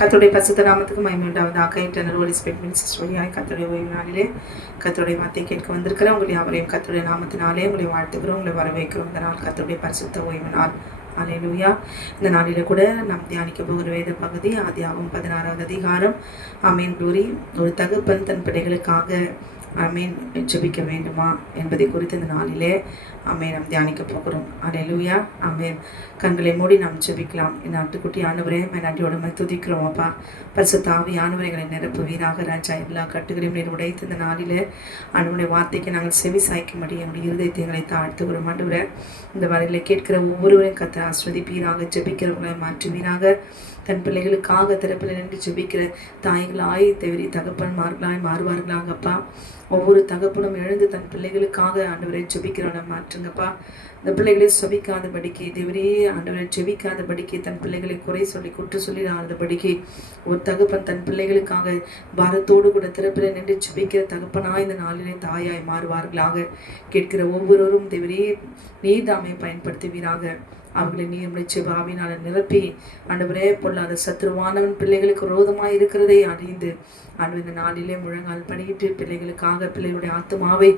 கர்த்தருடைய பரிசுத்த நாமத்துக்கு மகிமை உண்டாவதாக. இன்டர்னல் ஹோலி ஸ்பிரிட் மினிஸ்ட்ரி வழியாய் கர்த்தருடைய ஓய்வு நாளிலே கர்த்தருடைய வார்த்தை கேட்க வந்திருக்கிறேன். உங்களை யாவரையும் கர்த்தருடைய நாமத்தினாலே உங்களை வாழ்த்துக்கிறோம், உங்களை வரவேற்கிறோம். இந்த நாள் கர்த்தருடைய பரிசுத்த ஓய்வு நாள். அல்லேலூயா. இந்த நாளில கூட நாம் தியானிக்க போகிற வேத பகுதி ஆதியாகமம் 16வது அதிகாரம். ஆமென். குளோரி. ஒரு தகப்பன் தன் பிள்ளைகளுக்காக ஆமேன் ஜெபிக்க வேண்டுமா என்பதை குறித்து இந்த நாளிலே ஆமேன் நாம் தியானிக்க போகிறோம். அல்லேலூயா. ஆமேன். கண்களை மூடி நாம் ஜெபிக்கலாம். என் ஆட்டுக்குட்டி ஆண்டவரே, நன்றியோட துதிக்கிறோம் அப்பா. பரிசுத்த ஆவியானவரை நிரப்புவீராக ராஜா. எல்லா கட்டுகளையும் நீர் உடைத்து இந்த நாளிலே ஆண்டவருடைய வார்த்தைக்கு நாங்கள் செவி சாய்க்கும்படி என்னுடைய இருதயத்தை எங்களை தாழ்த்துகிறோம். ஆண்டவரே, இந்த வரையில் கேட்கிற ஒவ்வொருவரையும் கர்த்தர் ஆஸ்வதிப்பீராக, ஜெபிக்கிறவர்களை மாற்றுவீராக. தன் பிள்ளைகளுக்காக திறப்பில் நின்று ஜெபிக்கிற தாய்களாய் தேவரி தகப்பன்மார்களாய் மாறுவார்களாங்கப்பா. ஒவ்வொரு தகப்பனும் எழுந்து தன் பிள்ளைகளுக்காக ஆண்டவரை ஜெபிக்கிறவனை மாற்றுங்கப்பா. இந்த பிள்ளைகளை செபிக்காதபடிக்கு தேவரே ஆண்டவரை ஜெபிக்காதபடிக்கு, தன் பிள்ளைகளை குறை சொல்லி குற்று சொல்லிடாதபடிக்கு ஒரு தகப்பன் தன் பிள்ளைகளுக்காக பாரத்தோடு கூட திறப்பில் நின்று ஜெபிக்கிற தகப்பனாய் இந்த நாளிலே தாயாய் மாறுவார்களாக. கேட்கிற ஒவ்வொருவரும் தேவரே நீதாமை பயன்படுத்துவீராக. அவர்களை நீ நம்முடைய செபாவினால நிரப்பி ஆண்டவரே, பொல்லாத சத்ருவானவன் பிள்ளைகளுக்கு விரோதமாய் இருக்கிறதை அறிந்து ஆண்டவர் இந்த நாளிலே முழங்கால் படியிட்டு பிள்ளைகளுக்காக பிள்ளைகளுடைய ஆத்மாவை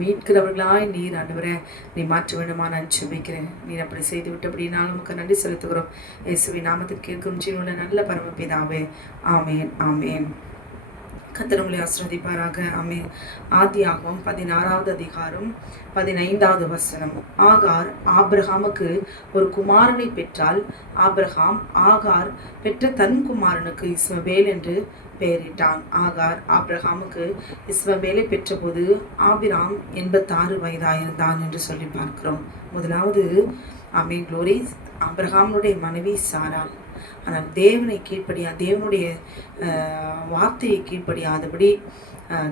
மீட்கிறவர்களாய் நீர் ஆண்டவரே நீ மாற்ற வேண்டுமா நான் ஜெபிக்கிறேன். நீர் அப்படி செய்து விட்டு அப்படின்னாலும் நமக்கு நன்றி செலுத்துகிறோம். இயேசுவின் நாமத்தில் கேட்கும் ஜீவனுள்ள நல்ல பரமபிதாவே. ஆமேன், ஆமேன். கர்த்தர் உங்களை ஆசீர்வதிப்பாராக. ஆமென். ஆதியாகமம் 16வது அதிகாரம் 15வது வசனம். ஆகார் ஆபிரகாமுக்கு ஒரு குமாரனை பெற்றால், ஆபிரகாம் ஆகார் பெற்ற தன் குமாரனுக்கு இஸ்மவேல் என்று பெயரிட்டான். ஆகார் ஆபிரகாமுக்கு இஸ்மவேலை பெற்றபோது ஆபிராம் 86 வயதாயிருந்தான் என்று சொல்லி பார்க்கிறோம். முதலாவது ஆமென் குளோரி, ஆபிரகாமுடைய மனைவி சாராள். ஆனால் தேவனை தேவனுடைய வார்த்தையை கீழ்ப்படியாதபடி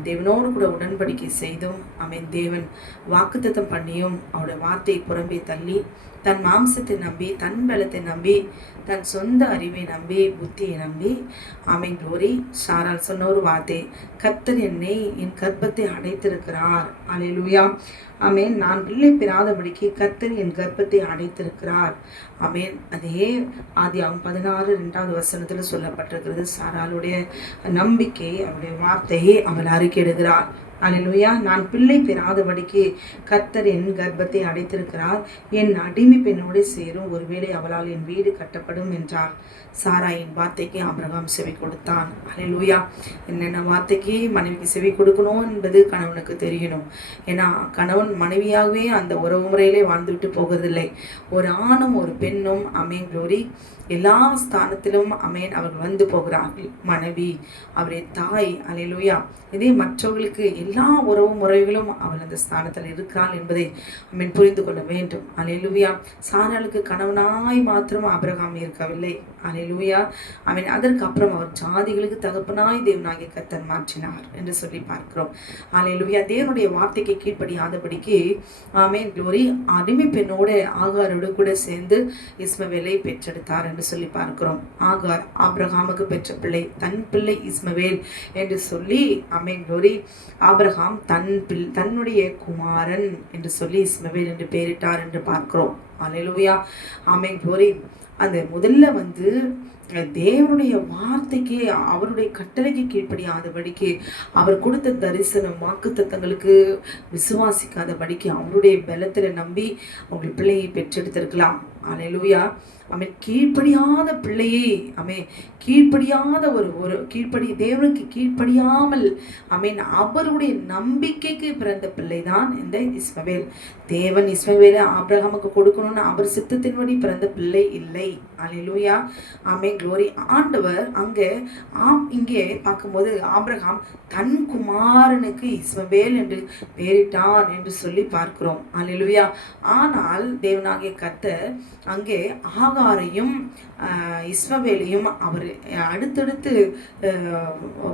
தேவனோடு கூட உடன்படிக்கை செய்தும் ஆமென் தேவன் வாக்குத்தத்தம் பண்ணியும் அவருடைய வார்த்தையை புறம்பே தள்ளி தன் மாம்சத்தை நம்பி, தன் பலத்தை நம்பி, தன் சொந்த அறிவை நம்பி, புத்தியை நம்பி ஆமென் குளோரி சாராள் சொன்ன ஒரு வார்த்தை, கர்த்தர் என்னை என் கர்ப்பத்தை அடைத்திருக்கிறார். அல்லேலூயா. ஆமென். நான் பிள்ளை பெறாதபடிக்கு கர்த்தர் என் கர்ப்பத்தை அடைத்திருக்கிறார். ஆமென். அதே ஆதியாகமம் 16:2வது வசனத்தில் சொல்லப்பட்டிருக்கிறது. சாராளுடைய நம்பிக்கை, அவருடைய வார்த்தையை அவள் அறிக்கையிடுகிறார். அல்லேலூயா. நான் பிள்ளை பெறாதபடிக்கு கர்த்தர் என் கர்ப்பத்தை அடைத்திருக்கிறார். என் அடிமை பெண்ணோடு சேரும், ஒருவேளை அவளால் என் வீடு கட்டப்படும் என்றார். சாராயின் வார்த்தைக்கு ஆபிரகாம் செவி கொடுத்தான். அல்லேலூயா. என்னென்ன வார்த்தைக்கு மனைவிக்கு செவி கொடுக்கணும் என்பது கணவனுக்கு தெரியணும். ஏன்னா கணவன் மனைவியாகவே அந்த உறவு முறையிலே வாழ்ந்துவிட்டு போகிறதில்லை. ஒரு ஆணும் ஒரு பெண்ணும் ஆமென் குளோரி எல்லா ஸ்தானத்திலும் ஆமென் அவர்கள் வந்து போகிறார்கள். மனைவி, அவருடைய தாய். அல்லேலூயா. இதே மற்றவர்களுக்கு எல்லா உறவு முறைகளும் அவள் அந்த ஸ்தானத்தில் இருக்கிறாள் என்பதை ஆமென் புரிந்து கொள்ள வேண்டும். அல்லேலூயா. சாராளுக்கு கணவனாய் மாத்திரம் ஆபிரகாம் இருக்கவில்லை. அல்லேலூயா. ஆமென். அதற்கு அப்புறம் அவர் ஜாதிகளுக்கு தகப்பனாய் தேவனாகிய கர்த்தர் மாற்றினார் என்று சொல்லி பார்க்கிறோம். அல்லேலூயா. தேவனுடைய வார்த்தைக்கு கீழ்ப்படியாதபடிக்கு ஆமென் குளோரி அடிமை பெண்ணோடு ஆகாரோடு கூட சேர்ந்து இஸ்மவேலை பெற்றெடுத்தார் என்று சொல்லி பார்க்கிறோம். ஆகார் ஆபிரகாமுக்கு பெற்ற பிள்ளை, தன் பிள்ளை இஸ்மவேல் என்று சொல்லி ஆமென் குளோரி ஆபிரகாம் தன்னுடைய குமாரன் என்று சொல்லி இஸ்மவேல் என்று பெயரிட்டார் என்று பார்க்கிறோம். அல்லேலூயா. ஆமென் குளோரி. அந்த முதல்ல தேவனுடைய வார்த்தைக்கு, அவருடைய கட்டளைக்கு கீழ்ப்படியாதபடிக்கு, அவர் கொடுத்த தரிசனம் வாக்குத்தத்தங்களுக்கு விசுவாசிக்காதபடிக்கு அவருடைய பலத்தில் நம்பி அவங்க பிள்ளையை பெற்றெடுத்திருக்கலாம். அல்லேலூயா. ஆமென். கீழ்ப்படியாத பிள்ளையே கீழ்ப்படியாத ஒரு தேவனுக்கு கீழ்ப்படியாமல் ஆமென் அவருடைய நம்பிக்கைக்கு பிறந்த பிள்ளைதான் இந்த இஸ்மவேல். தேவன் இஸ்மவேலை ஆபிரகாமுக்கு கொடுக்கணும்னு அவர் சித்தத்தின்படி பிறந்த பிள்ளை இல்லை. அல்லேலூயா. ஆமென் குளோரி. ஆண்டவர் இங்கே பார்க்கும்போது ஆபிரகாம் தன் குமாரனுக்கு இஸ்மவேல் என்று பெயரிட்டான் என்று சொல்லி பார்க்கிறோம். அல்லேலூயா. ஆனால் தேவனாகிய கர்த்தர் அங்கே ஆகாரையும் இஸ்மவேலையும் அவர் அடுத்தடுத்து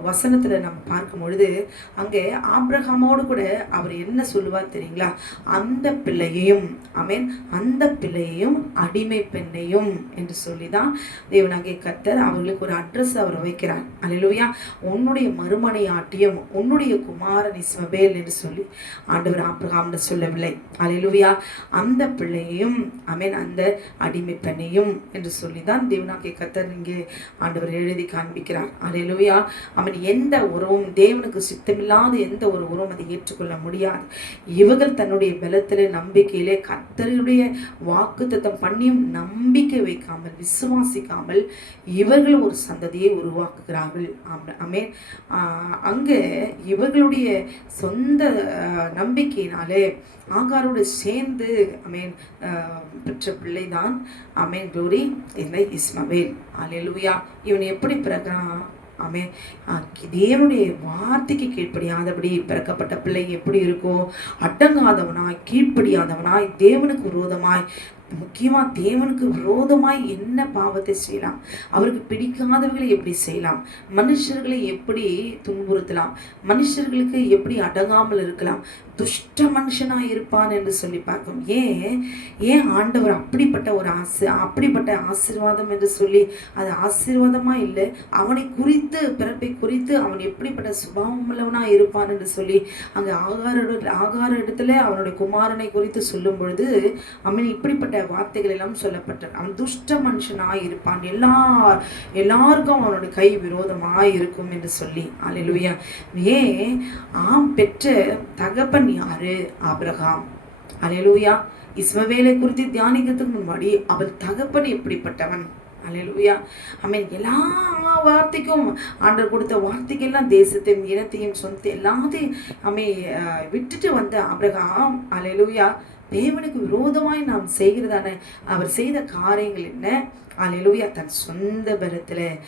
வசனத்தில் நம்ம பார்க்கும் பொழுது அங்கே ஆபிரகாமோடு கூட அவர் என்ன சொல்லுவார் தெரியுங்களா? அந்த பிள்ளையையும் ஆமென் அந்த பிள்ளையையும் அடிமை பெண்ணையும் என்று சொல்லி தான் தேவனாகிய கர்த்தர் அவர்களுக்கு ஒரு அட்ரஸ் அவர் வைக்கிறார். அல்லேலூயா. உன்னுடைய மறுமனை ஆட்டியம் உன்னுடைய குமாரன் இஸ்மவேல் என்று சொல்லி ஆண்டவர் ஆபிரகாம் சொல்லவில்லை. அல்லேலூயா. அந்த பிள்ளையையும் ஆமென் அந்த அடிமை பெண்ணையும் மேயும் என்று சொல்லி தான் தேவனாகிய கர்த்தர் இங்கே ஆண்டவர் எழுதி காண்பிக்கிறார். அல்லேலூயா. அவன் எந்த உறவும் தேவனுக்கு சித்தமில்லாத எந்த ஒரு உறவும் அதை ஏற்றுக்கொள்ள முடியாது. இவர்கள் தன்னுடைய பலத்திலே நம்பிக்கையிலே கர்த்தருடைய வாக்குத்தத்தம் பண்ணியும் நம்பிக்கை வைக்காமல் விசுவாசிக்காமல் இவர்கள் ஒரு சந்ததியை உருவாக்குகிறார்கள். ஆமென். அங்கே இவர்களுடைய சொந்த நம்பிக்கையினாலே ஆகாரோடு சேர்ந்து பெற்ற பிள்ளைதான் க்ளோரி இல்லை இஸ்மவேல். அல்லேலூயா. இவன் எப்படி பிறக்கிறான்? தேவனுடைய வார்த்தைக்கு கீழ்ப்படியாதபடி பிறக்கப்பட்ட பிள்ளை எப்படி இருக்கோ, அடங்காதவனாய் கீழ்ப்படியாதவனாய் தேவனுக்கு விரோதமாய், முக்கியமாக தேவனுக்கு விரோதமாய் என்ன பாவத்தை செய்யலாம், அவருக்கு பிடிக்காதவர்களை எப்படி செய்யலாம், மனுஷர்களை எப்படி துன்புறுத்தலாம், மனுஷர்களுக்கு எப்படி அடங்காமல் இருக்கலாம், துஷ்ட மனுஷனாக இருப்பான் என்று சொல்லி பார்க்கும். ஏன் ஆண்டவர் அப்படிப்பட்ட ஒரு அப்படிப்பட்ட ஆசீர்வாதம் என்று சொல்லி அது ஆசீர்வாதமாக இல்லை, அவனை குறித்து பிறப்பை குறித்து அவன் எப்படிப்பட்ட சுபாவம் உள்ளவனாக இருப்பான் என்று சொல்லி அங்கே ஆகார இடத்துல அவனுடைய குமாரனை குறித்து சொல்லும் பொழுது அவன் இப்படிப்பட்ட வார்த்தைகள் எல்லாம் சொல்லப்பட்டது. அவன் துஷ்ட மனுஷனாய் இருப்பான், எல்லாருக்கும் அவனோட கை விரோதமாய் இருக்கும் என்று சொல்லி. அல்லேலூயா. பெற்ற தகப்பன் யாரு? ஆபிரகாம். அல்லேலூயா. இஸ்மவேலை குறித்து தியானிக்கிறதுக்கு முன்னாடி அவள் தகப்பன் எப்படிப்பட்டவன்? அல்லேலூயா. எல்லா வார்த்தைக்கும் ஆண்டவர் கொடுத்த வார்த்தைக்கெல்லாம் தேசத்தையும் இனத்தையும் சொந்த எல்லாத்தையும் விட்டுட்டு வந்த ஆபிரகாம், அல்லேலூயா, தேவனுக்கு விரோதமாய் நாம் செய்கிறதான அவர் செய்த காரியங்கள் என்ன? அல்லேலூயா. தன் சொந்த பலத்தில்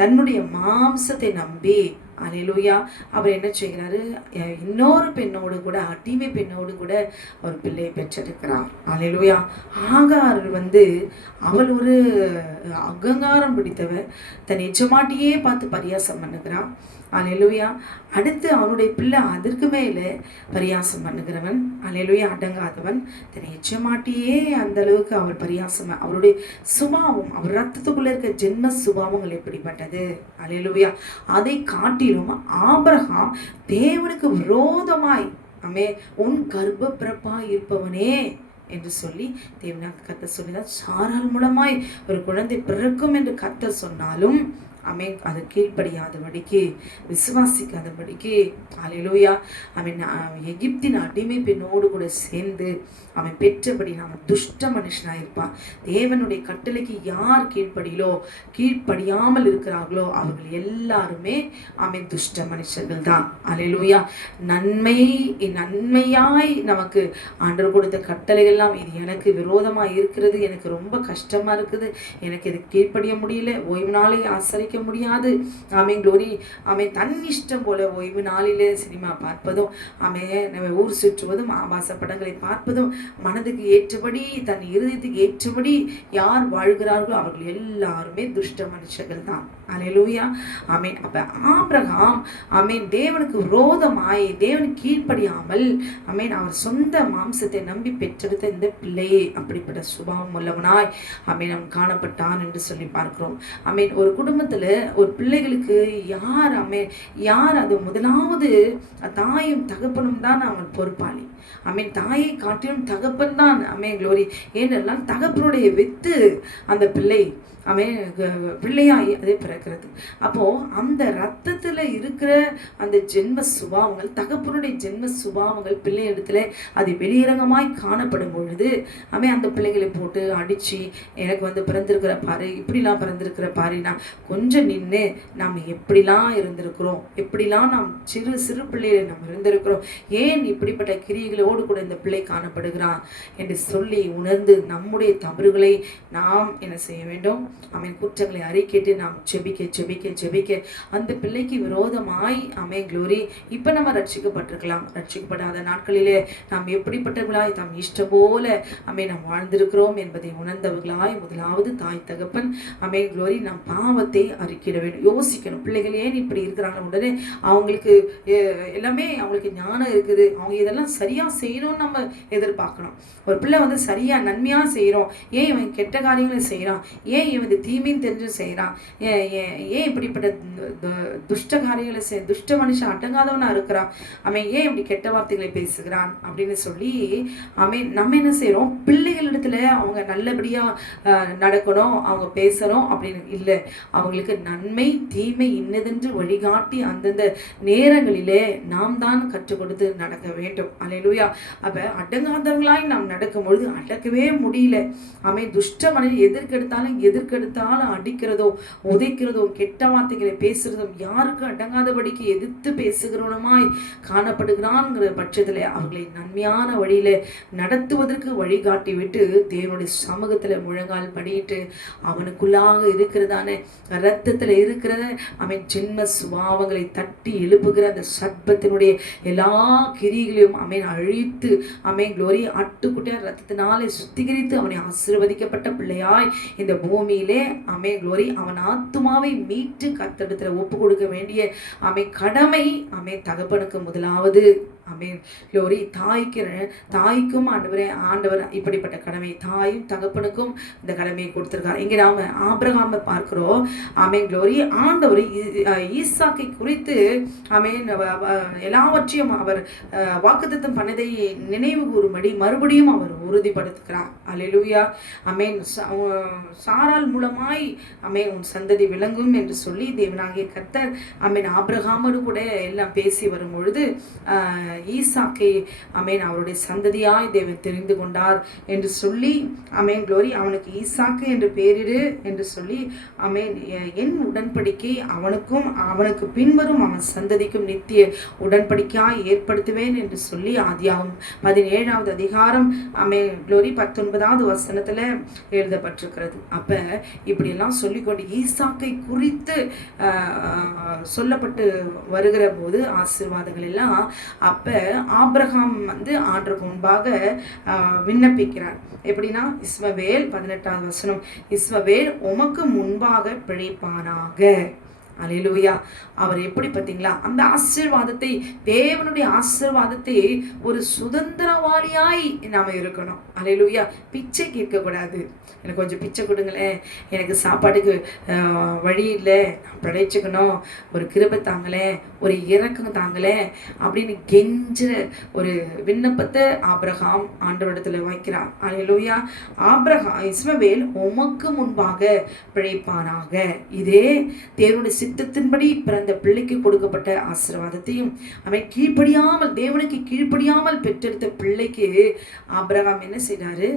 தன்னுடைய மாம்சத்தை நம்பி, அல்லேலூயா, அவர் என்ன செய்கிறாரு? இன்னொரு பெண்ணோடு கூட, அடிமை பெண்ணோடு கூட ஒரு பிள்ளையை பெற்றிருக்கிறார். அல்லேலூயா. ஆகார் அவள் ஒரு அகங்காரம் பிடித்தவர், தன் எஜமாட்டியே பார்த்து பரியாசம் பண்ணுகிறான். அல்லேலூயா. அடுத்து அவனுடைய பிள்ளை அதற்கு மேலே பரியாசம் பண்ணுகிறவன். அல்லேலூயா. அடங்காதவன், தன் எஜமாட்டியே அந்த அளவுக்கு அவர் பரியாசம். அவருடைய சுபாவம், அவர் ரத்தத்துக்குள்ள இருக்க ஜென்ம சுபாவங்கள் எப்படிப்பட்டது? அல்லேலூயா. அதை காட்டிலும் ஆபிரகாம் தேவனுக்கு விரோதமாய் உன் கர்ப்ப பிறப்பாய் இருப்பவனே என்று சொல்லி தேவனாக கர்த்தர் சொல்லிதான் சாராள் மூலமாய் ஒரு குழந்தை பிறக்கும் என்று கர்த்தர் சொன்னாலும் அது கீழ்ப்படியாதபடிக்கு, விசுவாசிக்காதபடிக்கு, அல்லேலூயா, எகிப்தின் அடிமை பெண்ணோடு கூட சேர்ந்து அவன் பெற்றபடி அவன் துஷ்ட மனுஷனாக இருப்பான். தேவனுடைய கட்டளைக்கு யார் கீழ்ப்படியாமல் இருக்கிறார்களோ அவர்கள் எல்லாருமே துஷ்ட மனுஷர்கள் தான். அல்லேலூயா. நன்மையாய் நமக்கு ஆண்டவர் கொடுத்த கட்டளைகள்லாம் இது எனக்கு விரோதமாக இருக்கிறது, எனக்கு ரொம்ப கஷ்டமாக இருக்குது, எனக்கு இது கீழ்ப்படிய முடியல, ஓய்வு நாளை ஆசரிக்க முடியாது, க்ளோரி, தன் இஷ்டம் போல ஓய்வு நாளிலே சினிமா பார்ப்பதும், நம்ம ஊர் சுற்றுவதும், ஆபாச படங்களை பார்ப்பதும், மனதுக்கு ஏற்றபடி தன் இருதயத்துக்கு ஏற்றபடி யார் வாழ்கிறார்களோ அவர்கள் எல்லாருமே துஷ்ட மனுஷர்கள் தான். அல்லேலூயா. அப்ப ஆபிரகாம் தேவனுக்கு விரோதமாய் தேவனுக்கு கீழ்ப்படியாமல் அவர் சொந்த மாம்சத்தை நம்பி பெற்றெடுத்த இந்த பிள்ளையை அப்படிப்பட்ட சுபாவம் உள்ளவனாய் அவன் காணப்பட்டான் என்று சொல்லி பார்க்கிறோம். ஒரு குடும்பத்துல ஒரு பிள்ளைகளுக்கு யார் அது முதலாவது தாயும் தகப்பனும் தான் அவன் பொறுப்பாளி. தாயை காட்டிலும் தகப்பன் தான் க்ளோரி. ஏனெல்லாம் தகப்பனுடைய வித்து அந்த பிள்ளை பிள்ளையாய் அதே பிறக்கிறது. அப்போ அந்த ரத்தத்துல இருக்கிற அந்த ஜென்ம சுபாவங்கள், தகப்பனுடைய ஜென்ம சுபாவங்கள் பிள்ளை இடத்துல அது வெளியரங்கமாய் காணப்படும் பொழுது அந்த பிள்ளைகளை போட்டு அடிச்சு எனக்கு பிறந்திருக்கிற பாரு, இப்படிலாம் பிறந்திருக்கிற பாருனா கொஞ்சம் நின்று நாம் எப்படிலாம் இருந்திருக்கிறோம், எப்படிலாம் நாம் சிறு சிறு பிள்ளைகளை நாம் இருந்திருக்கிறோம், ஏன் இப்படிப்பட்ட கிரியைகளோடு கூட இந்த பிள்ளை காணப்படுகிறான் என்று சொல்லி உணர்ந்து நம்முடைய தவறுகளை நாம் என்ன செய்ய வேண்டும்? குற்றங்களை அறிக்கைட்டு நாம் ஜெபிக்க அந்த பிள்ளைக்கு விரோதமாய் க்ளோரி. இப்ப நம்ம ரட்சிக்கப்பட்டிருக்கலாம், ரட்சிக்கப்படாத நாட்களிலே நாம் எப்படிப்பட்டவர்களாய் தாம் இஷ்டம் போல நாம் வாழ்ந்திருக்கிறோம் என்பதை உணர்ந்தவர்களாய் முதலாவது தாய் தகப்பன் க்ளோரி நாம் பாவத்தை அறிக்கிட வேண்டும். யோசிக்கணும், பிள்ளைகள் ஏன் இப்படி இருக்கிறாங்க. உடனே அவங்களுக்கு எல்லாமே அவங்களுக்கு ஞானம் இருக்குது, அவங்க இதெல்லாம் சரியா செய்யணும்னு நம்ம எதிர்பார்க்கணும். ஒரு பிள்ளை சரியா நன்மையா செய்யறோம், ஏன் இவன் கெட்ட காரியங்களை செய்யறான், ஏன் இவன் இந்த தீமையும் தெரிஞ்சு செய்கிறான், ஏன் இப்படிப்பட்ட துஷ்ட காரியங்களை துஷ்ட மனுஷன் அடங்காதவனா இருக்கிறான், அவன் ஏன் இப்படி கெட்ட வார்த்தைகளை பேசுகிறான் அப்படின்னு சொல்லி நம்ம என்ன செய்கிறோம், பிள்ளைகளிடத்துல அவங்க நல்லபடியாக நடக்கணும், அவங்க பேசணும் அப்படின்னு இல்லை, அவங்களுக்கு நன்மை தீமை இன்னதென்று வழிகாட்டி அந்தந்த நேரங்களிலே நாம் தான் கற்றுக் கொடுத்து நடக்க வேண்டும். அல்லேலூயா. அப்போ அடங்காதவங்களாய் நாம் நடக்கும்பொழுது அடக்கவே முடியல. துஷ்ட மனிதன் எதற்கெடுத்தாலும் அடிக்கிறதோ உதைக்கிறதோ கெட்ட வார்த்தைகளை பேசுறதும் யாருக்கு அடங்காதபடிக்கு எதிர்த்து பேசுகிறவனுமாய் காணப்படுகிறான்ங்கிற பட்சத்தில் அவர்களை நன்மையான வழியில நடத்துவதற்கு வழிகாட்டி விட்டு தேவனுடைய சமூகத்தில் முழங்கால் படியிட்டு அவனுக்குள்ளாக இருக்கிறதான இரத்தத்தில் இருக்கிறத ஜென்ம சுபாவங்களை தட்டி எழுப்புகிற அந்த சர்ப்பத்தினுடைய எல்லா கிரிகளையும் அழித்து க்ளோரி ஆட்டுக்குட்டிய ரத்தத்தினாலே சுத்திகரித்து அவனை ஆசீர்வதிக்கப்பட்ட பிள்ளையாய் இந்த பூமியிலே க்ளோரி அவன் ஆத்துமாவை மீட்டு கர்த்தரிடத்துல ஒப்பு கொடுக்க வேண்டிய கடமை தகப்பனுக்கு முதலாவது. க்ளோரி தாய்க்கும் ஆண்டவர் இப்படிப்பட்ட கடமை தாயும் தகப்பனுக்கும் இந்த கடமையை கொடுத்திருக்கார். இங்கே நாம ஆபிரகாமை பார்க்கிறோம். க்ளோரி ஆண்டவர் ஈசாக்கை குறித்து எல்லாவற்றையும் அவர் வாக்குத்தத்தம் பண்ணதை நினைவு கூறும்படி மறுபடியும் அவர் உறுதிப்படுத்துகிறார். அல்லேலூயா. சாராள் மூலமாய் உன் சந்ததி விளங்கும் என்று சொல்லி தேவனாகிய கர்த்தர் ஆபிரகாமோடு கூட எல்லாம் பேசி வரும் பொழுது ஈசாக்கை அவருடைய சந்ததியாய் தேவன் தெரிந்து கொண்டார் என்று சொல்லி க்ளோரி அவனுக்கு ஈசாக்கு என்று பெயரிடு என்று சொல்லி என் உடன்படிக்கை அவனுக்கும் அவனுக்கு பின்வரும் அவன் சந்ததிக்கும் நித்திய உடன்படிக்கையாய் ஏற்படுத்துவேன் என்று சொல்லி ஆதியாகமம் 17வது அதிகாரம் க்ளோரி 19வது வசனத்துல எழுதப்பட்டிருக்கிறது. அப்ப இப்படி எல்லாம் சொல்லிக்கொண்டு ஈசாக்கை குறித்து சொல்லப்பட்டு வருகிற போது ஆசீர்வாதங்கள் எல்லாம் அப்ப ஆபிரகாம் ஆண்டவருக்கு முன்பாக விண்ணப்பிக்கிறார். எப்படின்னா இஸ்மவேல் 18வது வசனம், இஸ்மவேல் உமக்கு முன்பாக பிழைப்பானாக. அல்லேலூயா. அவர் எப்படி பார்த்தீங்களா அந்த ஆசீர்வாதத்தை தேவனுடைய ஆசீர்வாதத்தை ஒரு சுதந்திரவாளியாய் நாம இருக்கணும். அல்லேலூயா. பிச்சை கேட்கக்கூடாது. எனக்கு கொஞ்சம் பிச்சை கொடுங்களேன், எனக்கு சாப்பாட்டுக்கு வழி இல்லை, நான் பிழைச்சிக்கணும், ஒரு கிருபை தாங்களே, ஒரு இறக்கம் தாங்களே அப்படின்னு கெஞ்சுற ஒரு விண்ணப்பத்தை ஆபிரகாம் ஆண்டவரிடத்துல வைக்கிறார். அல்லேலூயா. இஸ்மவேல் உமக்கு முன்பாக பிழைப்பானாக. இதே தேவனுடைய சித்தத்தின்படி பிறந்த பிள்ளைக்கு கொடுக்கப்பட்ட ஆசீர்வாதத்தையும் கீழ்ப்படியாமல் தேவனுக்கு கீழ்ப்படியாமல் பெற்றெடுத்த பிள்ளைக்கு ஆபிரகாம் என்ன செய்தாரு,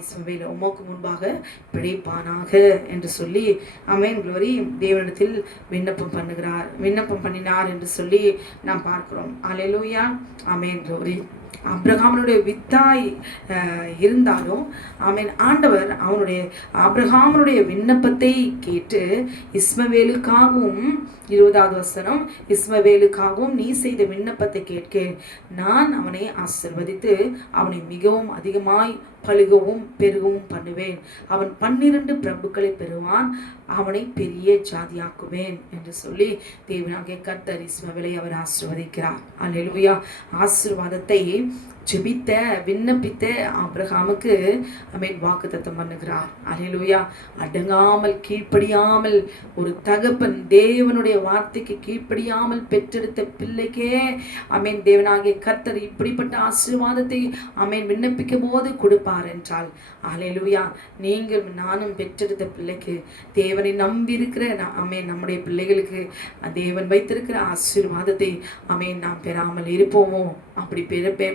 இஸ்மவேல் உமக்கு முன்பாக பிழைப்பானாக என்று சொல்லி க்ளோரி தேவனிடத்தில் விண்ணப்பம் பண்ணினார் என்று சொல்லி நாம் பார்க்கிறோம். அல்லேலூயா. க்ளோரி. ஆபிரகாமனுடைய வித்தாய் இருந்தாலும் ஆண்டவர் ஆபிரகாமனுடைய விண்ணப்பத்தை கேட்டு இஸ்மவேலுக்காகவும் 20வது வசனம், இஸ்மவேலுக்காகவும் நீ செய்த விண்ணப்பத்தை கேட்க நான் அவனை ஆசீர்வதித்து அவனை மிகவும் அதிகமாய் பழுகவும் பெருகவும் பண்ணுவேன், அவன் 12 பிரபுக்களை பெறுவான், அவனை பெரிய ஜாதியாக்குவேன் என்று சொல்லி தேவனாகிய கர்த்தர் இஸ்மவேலை அவர் ஆசீர்வதிக்கிறார். அல்லேலூயா. ஆசீர்வாதத்தை ஜெபித்த விண்ணப்பித்த ஆபிரகாமுக்கு வாக்குத்தத்தம் பண்ணுகிறார். அல்லேலூயா. அடங்காமல் கீழ்ப்படியாமல் ஒரு தகப்பன் தேவனுடைய வார்த்தைக்கு கீழ்ப்படியாமல் பெற்றெடுத்த பிள்ளைக்கே தேவனாகிய கர்த்தர் இப்படிப்பட்ட ஆசீர்வாதத்தை விண்ணப்பிக்கும் போது கொடுப்பார் என்றால், அல்லேலூயா, நீங்கள் நானும் பெற்றெடுத்த பிள்ளைக்கு தேவனை நம்பி இருக்கிற நம்முடைய பிள்ளைகளுக்கு தேவன் வைத்திருக்கிற ஆசீர்வாதத்தை நாம் பெறாமல் இருப்போமோ? அப்படி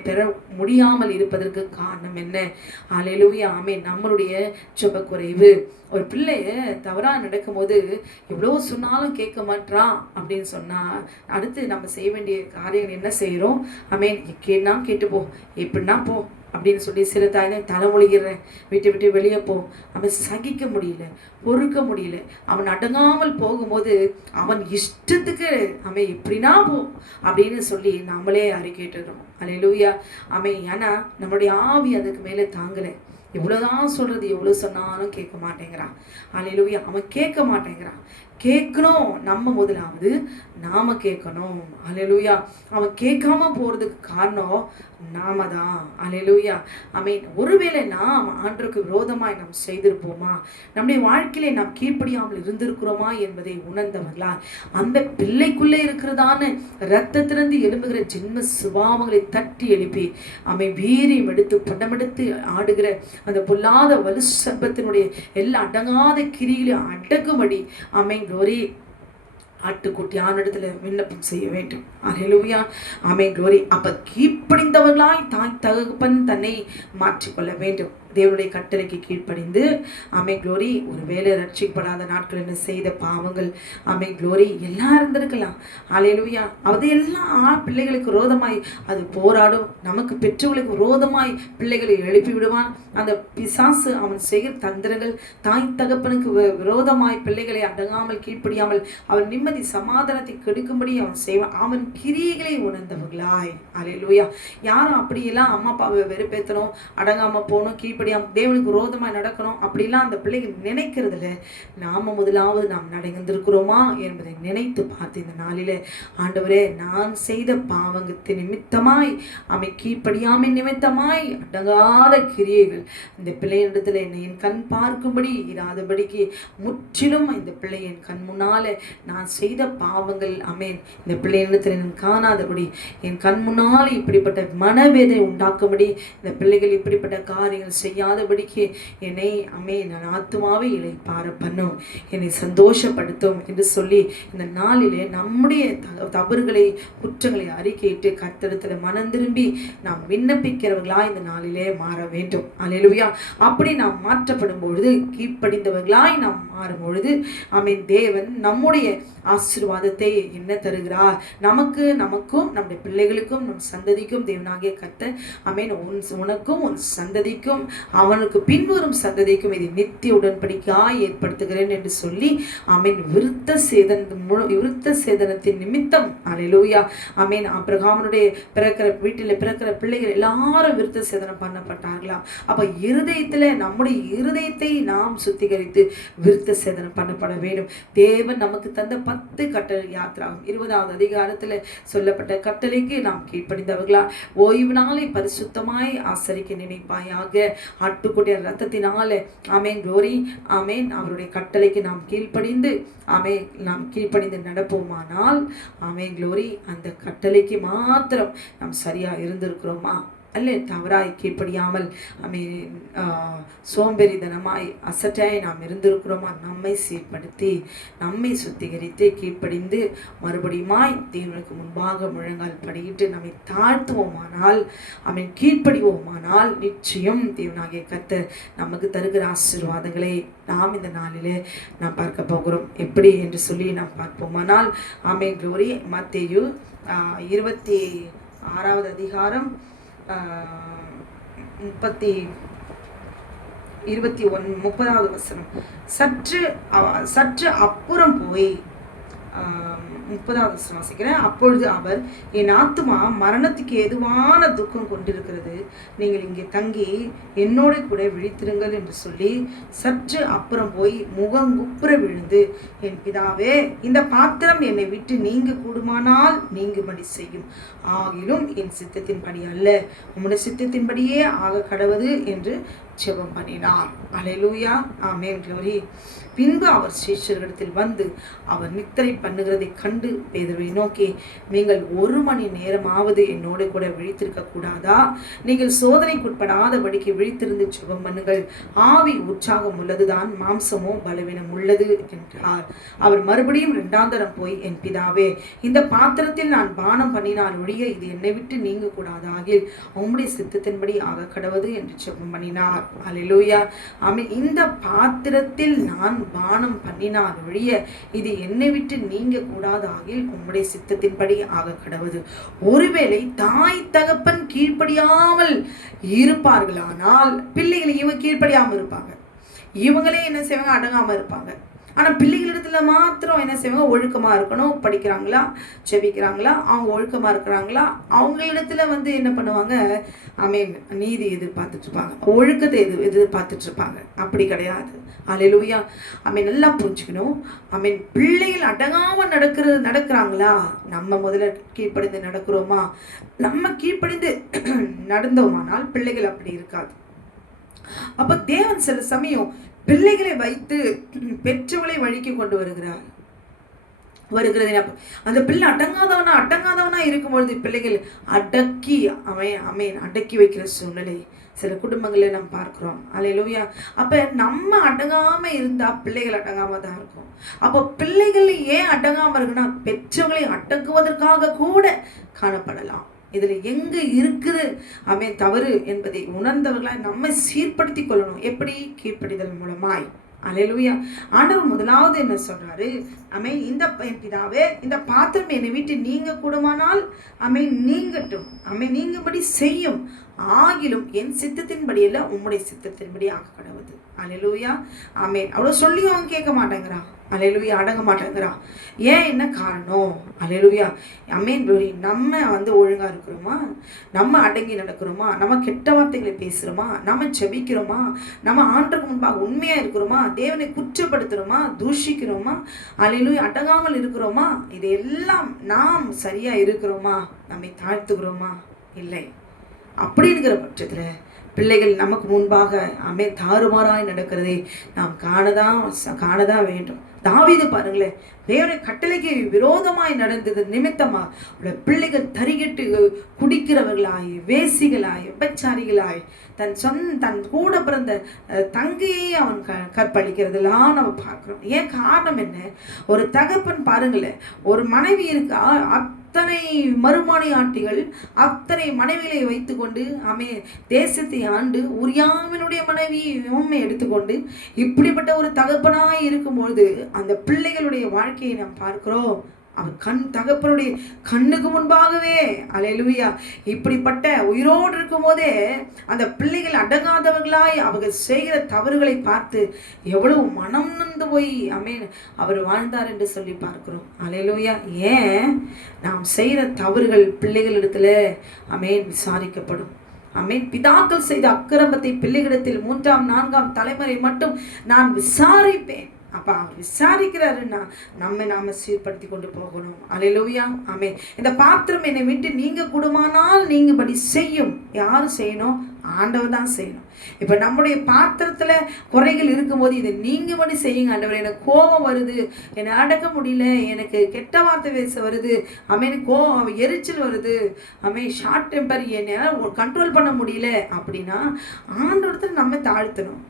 பெற முடியாமல் இருப்பதற்கு காரணம் என்ன? அல்லேலூயா. நம்மளுடைய ஜெபக்குறைவு. ஒரு பிள்ளைய தவறா நடக்கும்போது எவ்வளோ சொன்னாலும் கேட்க மாட்டான் அப்படின்னு சொன்னா அடுத்து நம்ம செய்ய வேண்டிய காரியம் என்ன செய்யறோம்? கேட்னா கேட்டு போ, எப்படின்னா போ அப்படின்னு சொல்லி சில தாய் தலைமொழிகிறேன், விட்டு வெளியே போ. அவன் சகிக்க முடியல, பொறுக்க முடியல. அவன் அடங்காமல் போகும்போது அவன் இஷ்டத்துக்கு இப்படின்னா போ அப்படின்னு சொல்லி நம்மளே அறிக்கையிட்டுறோம். அல்லேலூயா. ஏன்னா நம்மளுடைய ஆவி அதுக்கு மேலே தாங்கலை. எவ்வளோதான் சொல்கிறது, எவ்வளோ சொன்னாலும் கேட்க மாட்டேங்கிறான். அல்லேலூயா. அவன் கேட்க மாட்டேங்கிறான். கேட்கணும். நம்ம முதலாவது நாம கேட்கணும். அல்லேலூயா. அவன் கேட்காம போறதுக்கு காரணம் நாம தான். அல்லேலூயா. ஆமென். ஒருவேளை நாம் ஆண்டவருக்கு விரோதமாய் நாம் செய்திருப்போமா, நம்முடைய வாழ்க்கையிலே நாம் கீழ்ப்படியாமல் இருந்திருக்கிறோமா என்பதை உணர்ந்தவர்களா, அந்த பிள்ளைக்குள்ளே இருக்கிறதான இரத்தத்திலிருந்து எழும்புகிற ஜென்ம சுபாவங்களை தட்டி எழுப்பி வீரியம் எடுத்து படமெடுத்து ஆடுகிற அந்த பொல்லாத வலு சர்ப்பத்தினுடைய எல்லா அடங்காத கிரிகளையும் அடக்கும்படி க்ளோரி ஆட்டுக்குட்டி ஆனிடத்துல விண்ணப்பம் செய்ய வேண்டும். அல்லேலூயா. ஆமென். க்ளோரி. அப்ப கீழ்ப்படிந்தவர்களாய் தாய் தகப்பன் தன்னை மாற்றிக்கொள்ள வேண்டும். தேவனுடைய கட்டளைக்கு கீழ்ப்படிந்து க்ளோரி. ஒருவேளை ரட்சிக்கப்படாத நாட்கள் என்ன செய்த பாவங்கள் க்ளோரி எல்லாம் இருந்திருக்கலாம். அல்லேலூயா. அதையெல்லாம் பிள்ளைகளுக்கு விரோதமாய் அது போராடும். நமக்கு பெற்றோர்களுக்கு விரோதமாய் பிள்ளைகளை எழுப்பி விடுவான். அந்த பிசாசு அவன் செய்கிற தந்திரங்கள் தாய் தகப்பனுக்கு விரோதமாய் பிள்ளைகளை அடங்காமல் கீழ்ப்படியாமல் அவன் நிம்மதி சமாதானத்தை கெடுக்கும்படி அவன் செய்வான். அவன் கிரியைகளை உணர்ந்தவர்களாய். அல்லேலூயா. யாரும் அப்படியெல்லாம் அம்மா அப்பாவை வெறுப்பேற்றணும், அடங்காம போகணும், தேவனுக்கு விரோதமாய் நடக்கணும் அப்படிலாம் அந்த பிள்ளைகள் நினைக்கிறதுல நாம முதலாவது நாம் நடந்திருக்கிறோமா என்பதை நினைத்து பார்த்து இந்த நாளில ஆண்டவரே, நான் செய்த பாவங்கத்தின் நிமித்தமாய் கீழ்ப்படியாமை நிமித்தமாய் அடங்காத கிரியைகள் இந்த பிள்ளையிடத்துல என்னை என் கண் பார்க்கும்படி இராதபடிக்கு முற்றிலும் இந்த பிள்ளை என் கண் முன்னால நான் செய்த பாவங்கள் இந்த பிள்ளையிடத்துல நான் காணாதபடி என் கண் முன்னால இப்படிப்பட்ட மனவேதனை உண்டாக்கும்படி இந்த பிள்ளைகள் இப்படிப்பட்ட காரியங்கள் செய்யாதபடிக்கு என்னை நான் ஆத்துமாவை இளைப்பாற பண்ணும், என்னை சந்தோஷப்படுத்தும் என்று சொல்லி இந்த நாளிலே நம்முடைய தவறுகளை குற்றங்களை அறிக்கையிட்டு கர்த்தரிடத்துல மனம் திரும்பி நாம் விண்ணப்பிக்கிறவர்களா இந்த நாளிலே மாற வேண்டும். அல்லேலூயா. அப்படி நாம் மாற்றப்படும் பொழுது, கீழ்ப்படிந்தவர்களாய் நாம் மாறும் பொழுது தேவன் நம்முடைய ஆசீர்வாதத்தை என்ன தருகிறார் நமக்கும் நம்முடைய பிள்ளைகளுக்கும் நம் சந்ததிக்கும் தேவனாகிய கர்த்தர் உனக்கும் உன் சந்ததிக்கும் அவனுக்கு பின்வரும் சந்ததிக்கும் இதை நித்திய உடன்படிக்கையாய் ஏற்படுத்துகிறேன் என்று சொல்லி விருத்த சேதனத்தின் நிமித்தம் அல்லேலூயா ஆபிரகாமுடைய வீட்டில் பிறக்கிற பிள்ளைகள் எல்லாரும் விருத்த சேதனம் பண்ணப்பட்டார்களாம். அப்ப இருதயத்துல நம்முடைய இருதயத்தை நாம் சுத்திகரித்து விருத்த சேதனம் பண்ணப்பட வேண்டும். தேவன் நமக்கு தந்த 10 கட்டளை யாத்திராகும் 20வது அதிகாரத்துல சொல்லப்பட்ட கட்டளைக்கு நாம் கீழ்ப்படிந்தவர்களா ஓய்வு நாளை பரிசுத்தமாய் ஆசரிக்க நினைப்பாயாக. ஆட்டுக்குட்டிய ரத்தத்தினால க்ளோரி அவருடைய கட்டளைக்கு நாம் கீழ்ப்படிந்து நாம் கீழ்ப்படிந்து நடப்போமானால் க்ளோரி அந்த கட்டளைக்கு மாத்திரம் நாம் சரியா இருந்திருக்கிறோமா அல்ல தவறாய் கீழ்ப்படியாமல் சோம்பேறித்தனமாய் அசட்டாய் நாம் இருந்திருக்கிறோமா நம்மை சீர்படுத்தி நம்மை சுத்திகரித்து கீழ்ப்படிந்து மறுபடியுமாய் தேவனுக்கு முன்பாக முழங்கால் படியிட்டு நம்மை தாழ்த்துவோமானால் கீழ்ப்படிவோமானால் நிச்சயம் தேவனாகிய கர்த்தர் நமக்கு தருகிற ஆசீர்வாதங்களை நாம் இந்த நாளிலே நாம் பார்க்க போகிறோம். எப்படி என்று சொல்லி நாம் பார்ப்போமானால் க்ளோரி. மத்தேயு 26வது அதிகாரம் 30வது வசனம். சற்று அப்புறம் போய் 30வது வசனம் வாசிக்கிறேன். அப்பொழுது அவர், என் ஆத்துமா மரணத்துக்கு ஏதுவான துக்கம் கொண்டிருக்கிறது, நீங்கள் இங்கே தங்கி என்னோட கூட விழித்திருங்கள் என்று சொல்லி சற்று அப்புறம் போய் முகங்குப்புற விழுந்து, என் பிதாவே, இந்த பாத்திரம் என்னை விட்டு நீங்க கூடுமானால் நீங்கும்படி செய்யும், ஆகிலும் என் சித்தத்தின்படி அல்ல உம்முடைய சித்தத்தின்படியே ஆக கடவது என்று ஜெபம் பண்ணினார். அல்லேலூயா. ஆமென். க்ளோரி. பின்பு அவர் சீஷர்களிடத்தில் வந்து அவர் நித்திரை பண்ணுகிறதை கண்டு பேதுருவை நோக்கி, நீங்கள் 1 மணி நேரமாவது என்னோட கூட விழித்திருக்க கூடாதா? நீங்கள் சோதனைக்குட்படாதபடிக்கு விழித்திருந்து ஜெபம் பண்ணுங்கள். ஆவி உற்சாகம் உள்ளதுதான், மாம்சமோ பலவீனம் உள்ளது என்றார். அவர் மறுபடியும் 2ஆம் தரம் போய், என் பிதாவே, இந்த பாத்திரத்தில் நான் பானம் பண்ணினால் ஒழிய இது என்னை விட்டு நீங்க கூடாதாகில் உம்முடைய சித்தத்தின்படி ஆக கடவது என்று ஜெபம் பண்ணினார். அல்லேலூயா. ஆமென். இந்த பாத்திரத்தில் நான் பானம் பண்ணினால் ஒழிய இது என்னை விட்டு நீங்க கூடாதாகில் உம்முடைய சித்தத்தின்படி ஆக கடவது. ஒருவேளை தாய் தகப்பன் கீழ்ப்படியாமல் இருப்பார்களானால் பிள்ளைகளை இவங்க கீழ்ப்படியாமல் இருப்பாங்க. இவங்களே என்ன செய்வாங்க? அடங்காம இருப்பாங்க. ஆனால் பிள்ளைகளிடத்துல மாத்திரம் என்ன செய்வாங்க, ஒழுக்கமாக இருக்கணும், படிக்கிறாங்களா, செபிக்கிறாங்களா, அவங்க ஒழுக்கமாக இருக்கிறாங்களா, அவங்களிடத்துல என்ன பண்ணுவாங்க, ஆமீன், நீதி எதிர்பார்த்துட்டு இருப்பாங்க, ஒழுக்கத்தை எதிர்பார்த்துட்டு இருப்பாங்க. அப்படி கிடையாது. அல்லேலூயா. ஆமீன். நல்லா புரிஞ்சுக்கணும். ஆமீன். பிள்ளைகள் அடங்காமல் நடக்கிறாங்களா, நம்ம முதல்ல கீழ்ப்படிந்து நடக்கிறோமா, நம்ம கீழ்ப்படிந்து நடந்தோமானால் பிள்ளைகள் அப்படி இருக்காது. அப்ப தேவன் சில சமயம் பிள்ளைகளை வைத்து பெற்றவளை வழிக்கு கொண்டு வருகிறது. அந்த பிள்ளை அடங்காதவனா இருக்கும்பொழுது பிள்ளைகள் அடக்கி வைக்கிற சூழ்நிலை சில குடும்பங்களில் நம்ம பார்க்கிறோம். அல்லேலூயா. அப்ப நம்ம அடங்காம இருந்தா பிள்ளைகள் அடங்காம தான் இருக்கும். அப்போ பிள்ளைகள் ஏன் அடங்காம இருக்குன்னா, பெற்றவர்களை அடக்குவதற்காக கூட காணப்படலாம். இதுல எங்க இருக்குது தவறு என்பதை உணர்ந்தவர்களாய் நம்ம சீர்படுத்திக் கொள்ளணும். எப்படி? கீழ்ப்படிதல் மூலமாய். அல்லேலூயா. ஆண்டவர் முதலாவது என்ன சொல்றாரு, இந்த பிதாவே, இந்த பாத்திரம் என்னை விட்டு நீங்க கூடுமானால் நீங்கட்டும், நீங்கபடி செய்யும், ஆகிலும் என் சித்தத்தின்படி இல்ல, உம்முடைய சித்தத்தின்படி ஆக கடவுது. அல்லேலூயா. அவ்வளவு சொல்லியும் அவன் கேட்க மாட்டேங்கிறான். அல்லேலூயா. அடங்க மாட்டேங்கிறான். ஏன்? என்ன காரணம்? அல்லேலூயா. நம்ம ஒழுங்கா இருக்கிறோமா, நம்ம அடங்கி நடக்கிறோமா, நம்ம கெட்ட வார்த்தைகளை பேசுறோமா, நம்ம செபிக்கிறோமா, நம்ம ஆண்டவருக்கு முன்பாக உண்மையா இருக்கிறோமா, தேவனை குற்றப்படுத்துறோமா, தூஷிக்கிறோமா, அல்லேலூயா, அடங்காமல் இருக்கிறோமா, இதெல்லாம் நாம் சரியா இருக்கிறோமா, நம்மை தாழ்த்துகிறோமா? இல்லை. அப்படி இருக்கிற பட்சத்துல பிள்ளைகள் நமக்கு முன்பாக தாறுமாறாய் நடக்கிறதை நாம் காணதான் வேண்டும். தாவீது பாருங்களேன், தேவனுடைய கட்டளைக்கு விரோதமாய் நடந்தது நிமித்தமா பிள்ளைகள் தரிகட்டு குடிக்கிறவர்களாய், வேசிகளாய், விபச்சாரிகளாய், தன் கூட பிறந்த தங்கையை அவன் கற்பழிக்கிறதுலாம் நம்ம பார்க்கிறோம். ஏன்? காரணம் என்ன? ஒரு தகப்பன் பாருங்களேன், ஒரு மனைவி இருக்கா, அத்தனை மறுமனை ஆட்டிகள், அத்தனை மனைவிகளை வைத்துக்கொண்டு தேசத்தை ஆண்டு உரியாவினுடைய மனைவியும் எடுத்துக்கொண்டு இப்படிப்பட்ட ஒரு தகப்பனாய் இருக்கும்பொழுது அந்த பிள்ளைகளுடைய வாழ்க்கையை நாம் பார்க்கிறோம். அவன் தகப்பனுடைய கண்ணுக்கு முன்பாகவே, அல்லேலூயா, இப்படிப்பட்ட உயிரோடு இருக்கும் போதே அந்த பிள்ளைகள் அடங்காதவர்களாய் அவர்கள் செய்கிற தவறுகளை பார்த்து எவ்வளவு மனம் நொந்து போய் அவர் வாழ்ந்தார் என்று சொல்லி பார்க்கிறோம். அல்லேலூயா. ஏன்? நாம் செய்கிற தவறுகள் பிள்ளைகளிடத்துல விசாரிக்கப்படும். பிதாக்கள் செய்த அக்கிரமத்தை பிள்ளைகளிடத்தில் 3ஆம் 4ஆம் தலைமுறை மட்டும் நான் விசாரிப்பேன். அப்ப அவர் விசாரிக்கிறாருன்னா நாம சீர்படுத்தி கொண்டு போகணும். அல்லேலூயா. இந்த பாத்திரம் என்னை விட்டு நீங்க கூடுமானால் நீங்கபடி செய்யும். யாரு செய்யணும்? ஆண்டவர் தான் செய்யணும். இப்ப நம்முடைய பாத்திரத்துல குறைகள் இருக்கும்போது இதை நீங்கபடி செய்யுங்க ஆண்டவர். எனக்கு கோபம் வருது, என்னை அடக்க முடியல, எனக்கு கெட்ட வார்த்தை பேச வருது, எரிச்சல் வருது, ஷார்ட் டெம்பர், என்ன கண்ட்ரோல் பண்ண முடியல அப்படின்னா ஆண்டவரத்துல நம்ம தாழ்த்தணும்.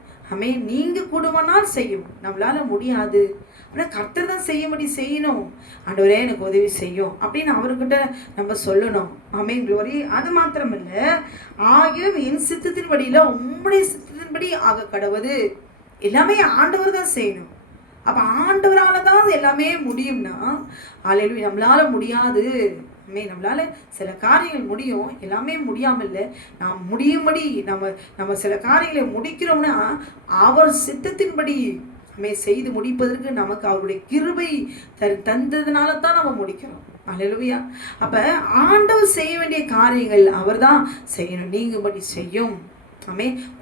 நீங்க கூடுமானால் செய்யும், நம்மளால முடியாது அப்படின்னா கர்த்தர் தான் செய்யணும். ஆண்டவரே எனக்கு உதவி செய்யும் அப்படின்னு அவர்கிட்ட நம்ம சொல்லணும். க்ளோரி. அது மாத்திரமல்ல, ஆகியும் என் சித்தத்தின்படி இல்ல, உம்முடைய சித்தத்தின்படி ஆக கடவுது. எல்லாமே ஆண்டவர் தான் செய்யணும். அப்ப ஆண்டவரால தான் எல்லாமே முடியும்னா, அல்லேலூயா, நம்மளால முடியாது. நம்மளால சில காரியங்கள் முடியும், எல்லாமே முடியாமல் இல்லை. நாம் முடியும்படி நம்ம சில காரியங்களை முடிக்கிறோம்னா அவர் சித்தத்தின்படி செய்து முடிப்பதற்கு நமக்கு அவருடைய கிருபை தந்ததுனால தான் நம்ம முடிக்கிறோம். அல்லேலூயா. அப்ப ஆண்டவர் செய்ய வேண்டிய காரியங்கள் அவர் தான் செய்யணும். நீங்கபடி செய்யும்.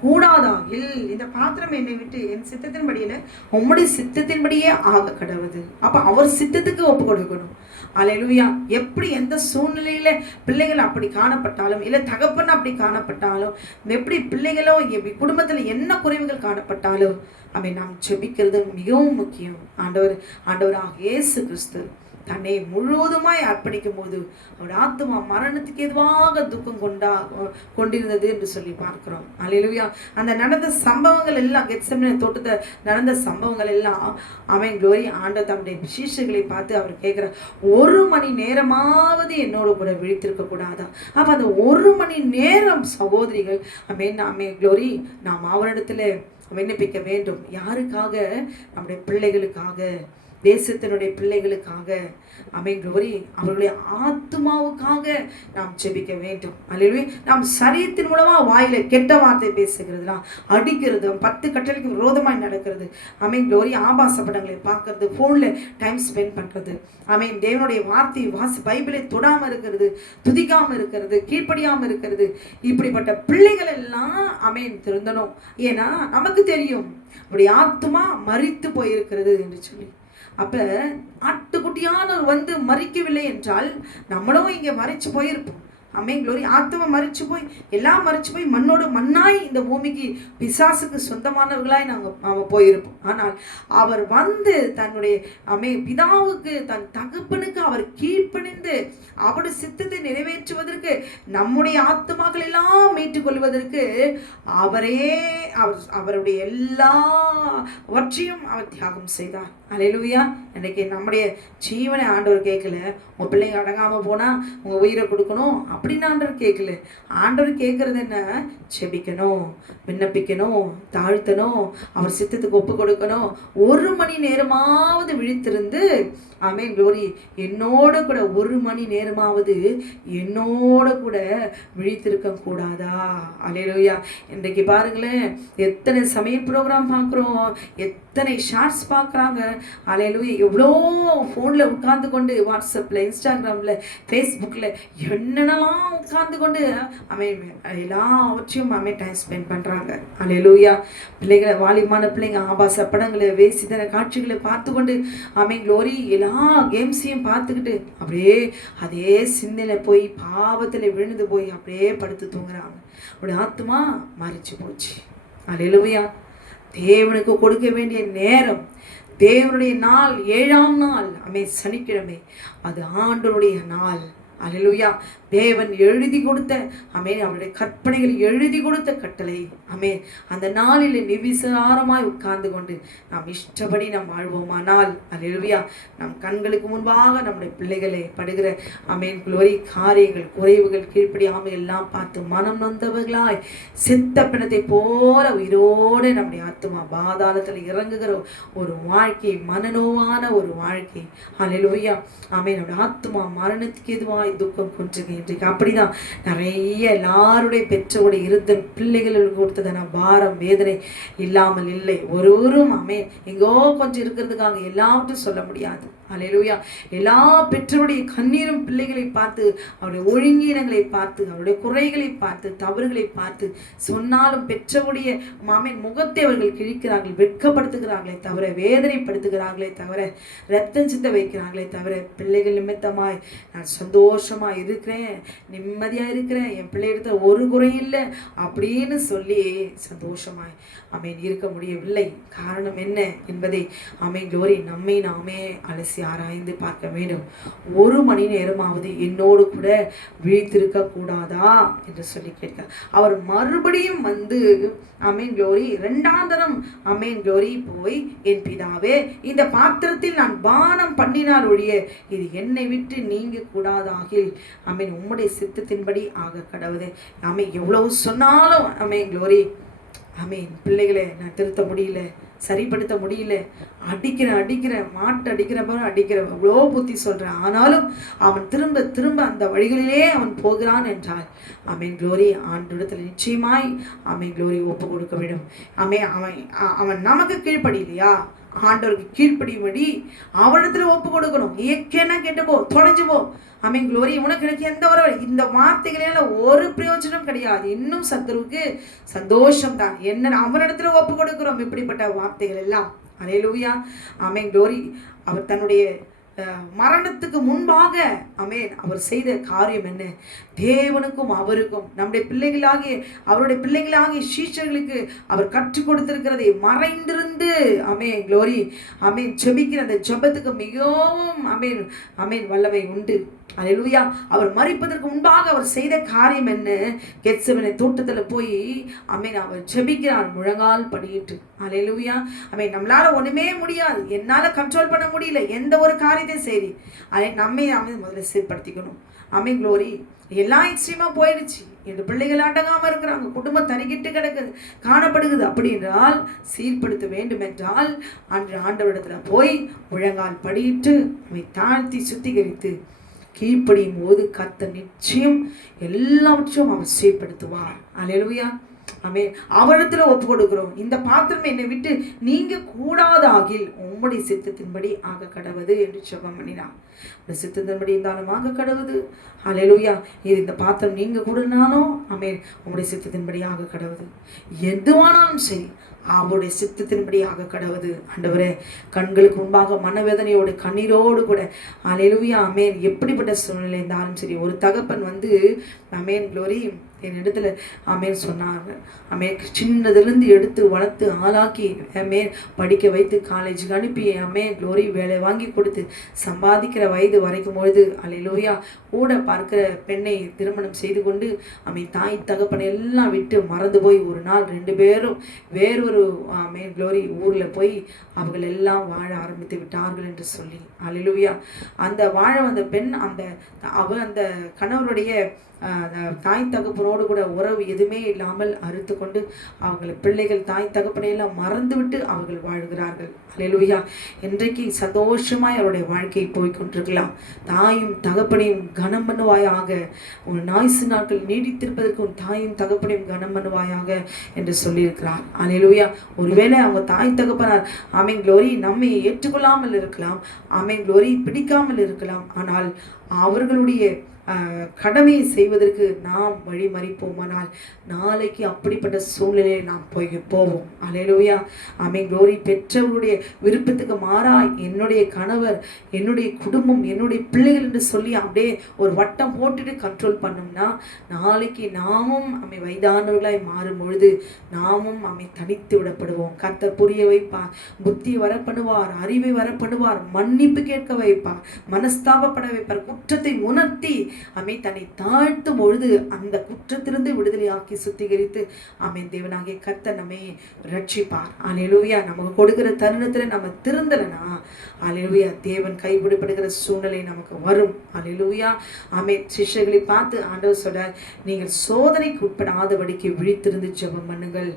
கூடாதாகில் இந்த பாத்திரம் என்னை விட்டு என் சித்தத்தின்படியில உம்முடைய சித்தத்தின்படியே ஆக கடவுது. அப்ப அவர் சித்தத்துக்கு ஒப்பு கொடுக்கணும். அல்லேலூயா. எப்படி எந்த சூழ்நிலையில பிள்ளைகள் அப்படி காணப்பட்டாலும், இல்ல தகப்பன் அப்படி காணப்பட்டாலும், எப்படி பிள்ளைகளோ குடும்பத்துல என்ன குறைவுகள் காணப்பட்டாலும் நாம் ஜெபிக்கிறது மிகவும் முக்கியம். ஆண்டவராக இயேசு கிறிஸ்து தன்னை முழுவதுமாய் அர்ப்பணிக்கும் போது அவர் ஆத்துமா மரணத்துக்கு எதுவாக துக்கம் கொண்டிருந்தது என்று சொல்லி பார்க்கிறோம். அல்லேலூயா. அந்த நடந்த சம்பவங்கள் எல்லாம், கெத்செமனே தோட்டத்தை நடந்த சம்பவங்கள் எல்லாம் க்ளோரி, ஆண்டவர் தம்முடைய விசேஷங்களை பார்த்து அவர் கேட்கிற, 1 மணி நேரமாவது என்னோட கூட விழித்திருக்க கூடாதா? அப்ப அந்த 1 மணி நேரம் சகோதரிகள் க்ளோரி நாம் அவரிடத்துல விண்ணப்பிக்க வேண்டும். யாருக்காக? நம்முடைய பிள்ளைகளுக்காக. தேசத்தினுடைய பிள்ளைகளுக்காக, ஆமென் க்ளோரி, அவர்களுடைய ஆத்துமாவுக்காக நாம் ஜெபிக்க வேண்டும். அல்லேலூயா. நாம் சரீரத்தின் மூலமா வாயில கெட்ட வார்த்தை பேசுகிறதுலாம், அடிக்கிறது, 10 கட்டளைக்கு விரோதமாய் நடக்கிறது, ஆமென் க்ளோரி, ஆபாச படங்களை பார்க்கறது, ஃபோனில் டைம் ஸ்பெண்ட் பண்ணுறது, ஆமென், தேவனுடைய வார்த்தை பைபிளை தொடாமல் இருக்கிறது, துதிக்காமல் இருக்கிறது, கீழ்ப்படியாமல் இருக்கிறது, இப்படிப்பட்ட பிள்ளைகள் எல்லாம் ஆமென் திருந்தணும். ஏன்னா நமக்கு தெரியும் அப்படி ஆத்துமா மரித்து போயிருக்கிறது என்று சொல்லி. அப்ப ஆட்டுக்குட்டியானவர் வந்து மறிக்கவில்லை என்றால் நம்மளும் இங்க மறிச்சு போயிருப்போம். ஆமென் க்ளோரி. ஆத்துமா மறிச்சு போய், எல்லாம் மறிச்சு போய் மண்ணோடு மண்ணாய் இந்த பூமிக்கு பிசாசுக்கு சொந்தமானவர்களாய் நாங்கள் போயிருப்போம். ஆனால் அவர் வந்து தன்னுடைய பிதாவுக்கு, தன் தகப்பனுக்கு அவர் கீழ்ப்பணிந்து அவருடைய சித்தத்தை நிறைவேற்றுவதற்கு, நம்முடைய ஆத்துமாக்கள் எல்லாம் மீட்டுக் கொள்வதற்கு அவருடைய எல்லாவற்றையும் அவர் தியாகம் செய்தார். அல்லேலூயா. இன்னைக்கு நம்முடைய ஜீவனை ஆண்டவர் கேட்கல, உங்க பிள்ளைங்க அடங்காம போனா உங்க உயிரை கொடுக்கணும் அப்படின்னு ஆண்டவர் கேட்கல. ஆண்டவர் கேட்கறது என்ன? செபிக்கணும், விண்ணப்பிக்கணும், தாழ்த்தணும், அவர் சித்தத்துக்கு ஒப்பு கொடுக்கணும். 1 மணி நேரமாவது விழித்திருந்து, ஆமென் க்ளோரி, என்னோட கூட 1 மணி நேரமாவது என்னோட கூட விழித்திருக்க கூடாதா? அல்லேலூயா. இன்றைக்கு பாருங்களேன், எத்தனை சமையல் ப்ரோக்ராம் பார்க்குறோம், எத்தனை ஷார்ட்ஸ் பார்க்குறாங்க. அல்லேலூயா. எவ்வளோ ஃபோனில் உட்கார்ந்து கொண்டு, வாட்ஸ்அப்பில், இன்ஸ்டாகிராமில், ஃபேஸ்புக்கில் என்னென்னலாம் உட்கார்ந்து கொண்டு எல்லாவற்றையும் டைம் ஸ்பெண்ட் பண்ணுறாங்க. அல்லேலூயா. பிள்ளைகளை, வாலிமான பிள்ளைங்க ஆபாச படங்களை, வேசித்தன காட்சிகளை பார்த்து கொண்டு, ஆமென் க்ளோரி, எல்லா கேம்ஸையும் பார்த்துக்கிட்டு அப்படியே அதே சிந்தையில் போய் பாவத்தில் விழுந்து போய் அப்படியே படுத்து தூங்குறாங்க. அப்படி ஆத்துமா மறிச்சு போச்சு. அல்லேலூயா. தேவனுக்கு கொடுக்க வேண்டிய நேரம், தேவனுடைய நாள் 7ஆம் நாள், சனிக்கிழமை, அது ஆண்டவருடைய நாள். அல்லேலூயா. தேவன் எழுதி கொடுத்த, அவருடைய கற்பனைகள் எழுதி கொடுத்த கட்டளை. அந்த நாளில் நிவிசாரமாய் உட்கார்ந்து கொண்டு நாம் இஷ்டப்படி நாம் வாழ்வோமானால், அல்லேலூயா, நம் கண்களுக்கு முன்பாக நம்முடைய பிள்ளைகளை படுகிற க்ளோரி காரியங்கள், குறைவுகள், கீழ்ப்படியாமல் எல்லாம் பார்த்து மனம் நொந்தவர்களாய் செத்த பிணத்தை போல உயிரோடு நம்முடைய ஆத்துமா பாதாளத்தில் இறங்குகிற ஒரு வாழ்க்கை, மனநோவான ஒரு வாழ்க்கை. அல்லேலூயா. நம்முடைய ஆத்துமா மரணத்துக்கு எதுவாய் துக்கம் கொன்றுங்க. இன்றைக்கு அப்படிதான் நிறைய எல்லாருடைய பெற்றோருடைய இருந்த பிள்ளைகளுக்கு கொடுத்ததான பாரம், வேதனை இல்லாமல் இல்லை. ஒருவரும் எங்கோ கொஞ்சம் இருக்கிறதுக்காக எல்லாவற்றையும் சொல்ல முடியாது. அல்லேலூயா. எல்லா பெற்றோருடைய கண்ணீரும் பிள்ளைகளை பார்த்து, அவருடைய ஒழுங்கீனங்களை பார்த்து, அவருடைய குறைகளை பார்த்து, தவறுகளை பார்த்து சொன்னாலும் பெற்றவுடைய முகத்தை அவர்கள் கிழிக்கிறார்கள், வெட்கப்படுத்துகிறார்களே தவிர, வேதனைப்படுத்துகிறார்களே தவிர, ரத்தம் சிந்த வைக்கிறார்களே தவிர, பிள்ளைகள் நிமித்தமாய் நான் சந்தோஷமா இருக்கிறேன், நிம்மதியா இருக்கிறேன், என் பிள்ளை எடுத்த ஒரு குறை இல்லை அப்படின்னு சொல்லி சந்தோஷமாய் இருக்க முடியவில்லை. காரணம் என்ன என்பதை க்ளோரி நம்மை நாமே அலசி ஆராய்ந்து பார்க்க வேண்டும். 1 மணி நேரமாவது என்னோடு கூட விழித்திருக்க கூடாதா என்று சொல்லி கேட்க, அவர் மறுபடியும் வந்து க்ளோரி 2ஆம் தரம் க்ளோரி போய், என் பிதாவே, இந்த பாத்திரத்தில் நான் பானம் பண்ணினால் ஒழிய இது என்னை விட்டு நீங்க கூடாதாகில் உம்முடைய சித்தத்தின்படி ஆக கடவுதே. எவ்வளவு சொன்னாலும் க்ளோரி பிள்ளைகளை நான் திருத்த முடியல, சரிப்படுத்த முடியல, அடிக்கிறேன், மாட்டு அடிக்கிற மாதிரி அடிக்கிறேன், அவ்வளோ புத்தி சொல்கிறேன், ஆனாலும் அவன் திரும்ப திரும்ப அந்த வழிகளிலே அவன் போகிறான் என்றால் க்ளோரி ஆண்டவரிடத்தில் நிச்சயமாய் க்ளோரி ஒப்பு கொடுக்க வேண்டும். அவன் நமக்கு கீழ்ப்படியிலையா, ஆண்டவருக்கு கீழ்ப்படியும்படி அவனிடத்துல ஒப்பு கொடுக்கணும். ஏக்கேன்னா கேட்டு போ, தொலைஞ்சு போ, க்ளோரி, உனக்கு எனக்கு எந்த வர இந்த வார்த்தைகளால ஒரு பிரயோஜனம் கிடையாது. இன்னும் சத்துருவுக்கு சந்தோஷம் தான். என்ன அவனிடத்துல ஒப்பு கொடுக்கிறோம் இப்படிப்பட்ட வார்த்தைகள் எல்லாம். அல்லேலூயா. க்ளோரி அவர் தன்னுடைய மரணத்துக்கு முன்பாக அவர் செய்த காரியம் என்ன? தேவனுக்கும் அவருக்கும் நம்முடைய அவருடைய பிள்ளைகளாகிய சீஷர்களுக்கு அவர் கற்றுக் கொடுத்திருக்கிறதை மறைந்திருந்து க்ளோரி ஜெபிக்கிற அந்த ஜெபத்துக்கு மிகவும் வல்லமை உண்டு. அல்லேலூயா. அவர் மரிப்பதற்கு முன்பாக அவர் செய்த காரியம் என்ன? கெத்செமனே தோட்டத்துல போய் அவர் ஜெபிக்கிறார், முழங்கால் படியிட்டு. அல்லேலூயா. நம்மளால ஒண்ணுமே முடியாது, என்னால கண்ட்ரோல் பண்ண முடியல, எந்த ஒரு காரியத்தை சரி, நம்மை முதல்ல சீர்படுத்திக்கணும். ஆமென் க்ளோரி. எல்லாம் எக்ஸ்ட்ரீமா போயிடுச்சு, இந்த பிள்ளைகள் அடங்காம இருக்கிறாங்க, குடும்பம் தறிக்கிட்டு கிடக்குது காணப்படுகிறது அப்படின்றால், சீர்படுத்த வேண்டும் என்றால் அன்று ஆண்டவரிடத்துல போய் முழங்கால் படியிட்டு அவை தாழ்த்தி சுத்திகரித்து கீழ்ப்படியும் போது கர்த்தர் நிச்சயம் எல்லாவற்றையும் அவர் சீர்படுத்துவார். அல்லேலூயா. ஆமென். அவரிடத்துல ஒப்பு கொடுக்கிறோம். இந்த பாத்திரம் என்னை விட்டு நீங்க கூடாதாகில் உம்முடைய சித்தத்தின்படி ஆக கடவுது என்று ஜெபம் பண்ணினார். சித்தத்தின்படி இருந்தாலும் ஆக கடவுது. அல்லேலூயா. இந்த பாத்திரம் நீங்க கூடனாலும் ஆமென் உம்முடைய சித்தத்தின்படி ஆக கடவுது. எதுவானாலும் சரி அவருடைய சித்தத்தின்படி ஆக கடவுது. ஆண்டவரே, கண்களுக்கு முன்பாக மனவேதனையோடு கண்ணீரோடு கூட அல்லேலூயா ஆமென் எப்படிப்பட்ட சூழ்நிலை இருந்தாலும் சரி, ஒரு தகப்பன் வந்து ஆமென் க்ளோரி என் இடத்துல ஆமென் சொன்னாங்க. ஆமென் சின்னதுலேருந்து எடுத்து வளர்த்து ஆளாக்கி ஆமென் படிக்க வைத்து காலேஜுக்கு அனுப்பி ஆமென் க்ளோரி வேலை வாங்கி கொடுத்து சம்பாதிக்கிற வயது வரைக்கும் பொழுது அல்லேலூயா கூட பார்க்கிற பெண்ணை திருமணம் செய்து கொண்டு ஆமென் தாய் தகப்பனை எல்லாம் விட்டு மறந்து போய் ஒரு நாள் 2 பேரும் வேறொரு ஆமென் க்ளோரி ஊரில் போய் அவர்கள் எல்லாம் வாழ ஆரம்பித்து விட்டார்கள் என்று சொல்லி அல்லேலூயா. அந்த வாழ வந்த பெண் அந்த கணவருடைய தாய் தகப்பனோடு கூட உறவு எதுவுமே இல்லாமல் அறுத்து கொண்டு அவங்களை பிள்ளைகள் தாய் தகப்பனையெல்லாம் மறந்து விட்டு அவர்கள் வாழ்கிறார்கள். அல்லேலூயா. இன்றைக்கு சந்தோஷமாய் அவருடைய வாழ்க்கையை போய்கொண்டிருக்கலாம். தாயும் தகப்பனையும் கனம் பண்ணுவாயாக, உன் நாய்சு நாட்கள் நீடித்திருப்பதற்கு உன் தாயும் தகப்பனையும் கனம் பண்ணுவாயாக என்று சொல்லியிருக்கிறார். அல்லேலூயா. ஒருவேளை அவங்க தாய் தகப்பனார் ஆமென் க்ளோரி நம்மை ஏற்றுக்கொள்ளாமல் இருக்கலாம், ஆமென் க்ளோரி பிடிக்காமல் இருக்கலாம். ஆனால் அவர்களுடைய கடமையை செய்வதற்கு நாம் வழிமறிப்போமானால் நாளைக்கு அப்படிப்பட்ட சூழ்நிலையை நாம் போவோம். அல்லேலூயா. ஆமென் க்ளோரி. பெற்றவருடைய விருப்பத்துக்கு மாறாய் என்னுடைய கணவர், என்னுடைய குடும்பம், என்னுடைய பிள்ளைகள் என்று சொல்லி அப்படியே ஒரு வட்டம் போட்டுட்டு கண்ட்ரோல் பண்ணோம்னா நாளைக்கு நாமும் வயதானவர்களாய் மாறும் பொழுது நாமும் தனித்து விடப்படுவோம். கர்த்தர் புரிய வைப்பார், புத்தி வரப்படுவார், அறிவை வரப்படுவார், மன்னிப்பு கேட்க வைப்பார், மனஸ்தாபப்பட வைப்பார், குற்றத்தை உணர்த்தி தன்னை தாழ்த்தும் பொழுது அந்த குற்றத்திலிருந்து விடுதலையாக்கி சுத்திகரித்து தேவனாகிய கர்த்தர் நம்மை ரட்சிப்பார். அல்லேலூயா. நமக்கு கொடுக்கிற தருணத்துல நம்ம திருந்தலனா அல்லேலூயா தேவன் கைவிடப்படுகிற சூழ்நிலை நமக்கு வரும். அல்லேலூயா. சிஷ்யர்களை பார்த்து ஆண்டவர் சொல்றார், நீங்கள் சோதனைக்கு உட்படாதபடிக்கு விழித்திருந்து ஜெபம் பண்ணுங்கள்.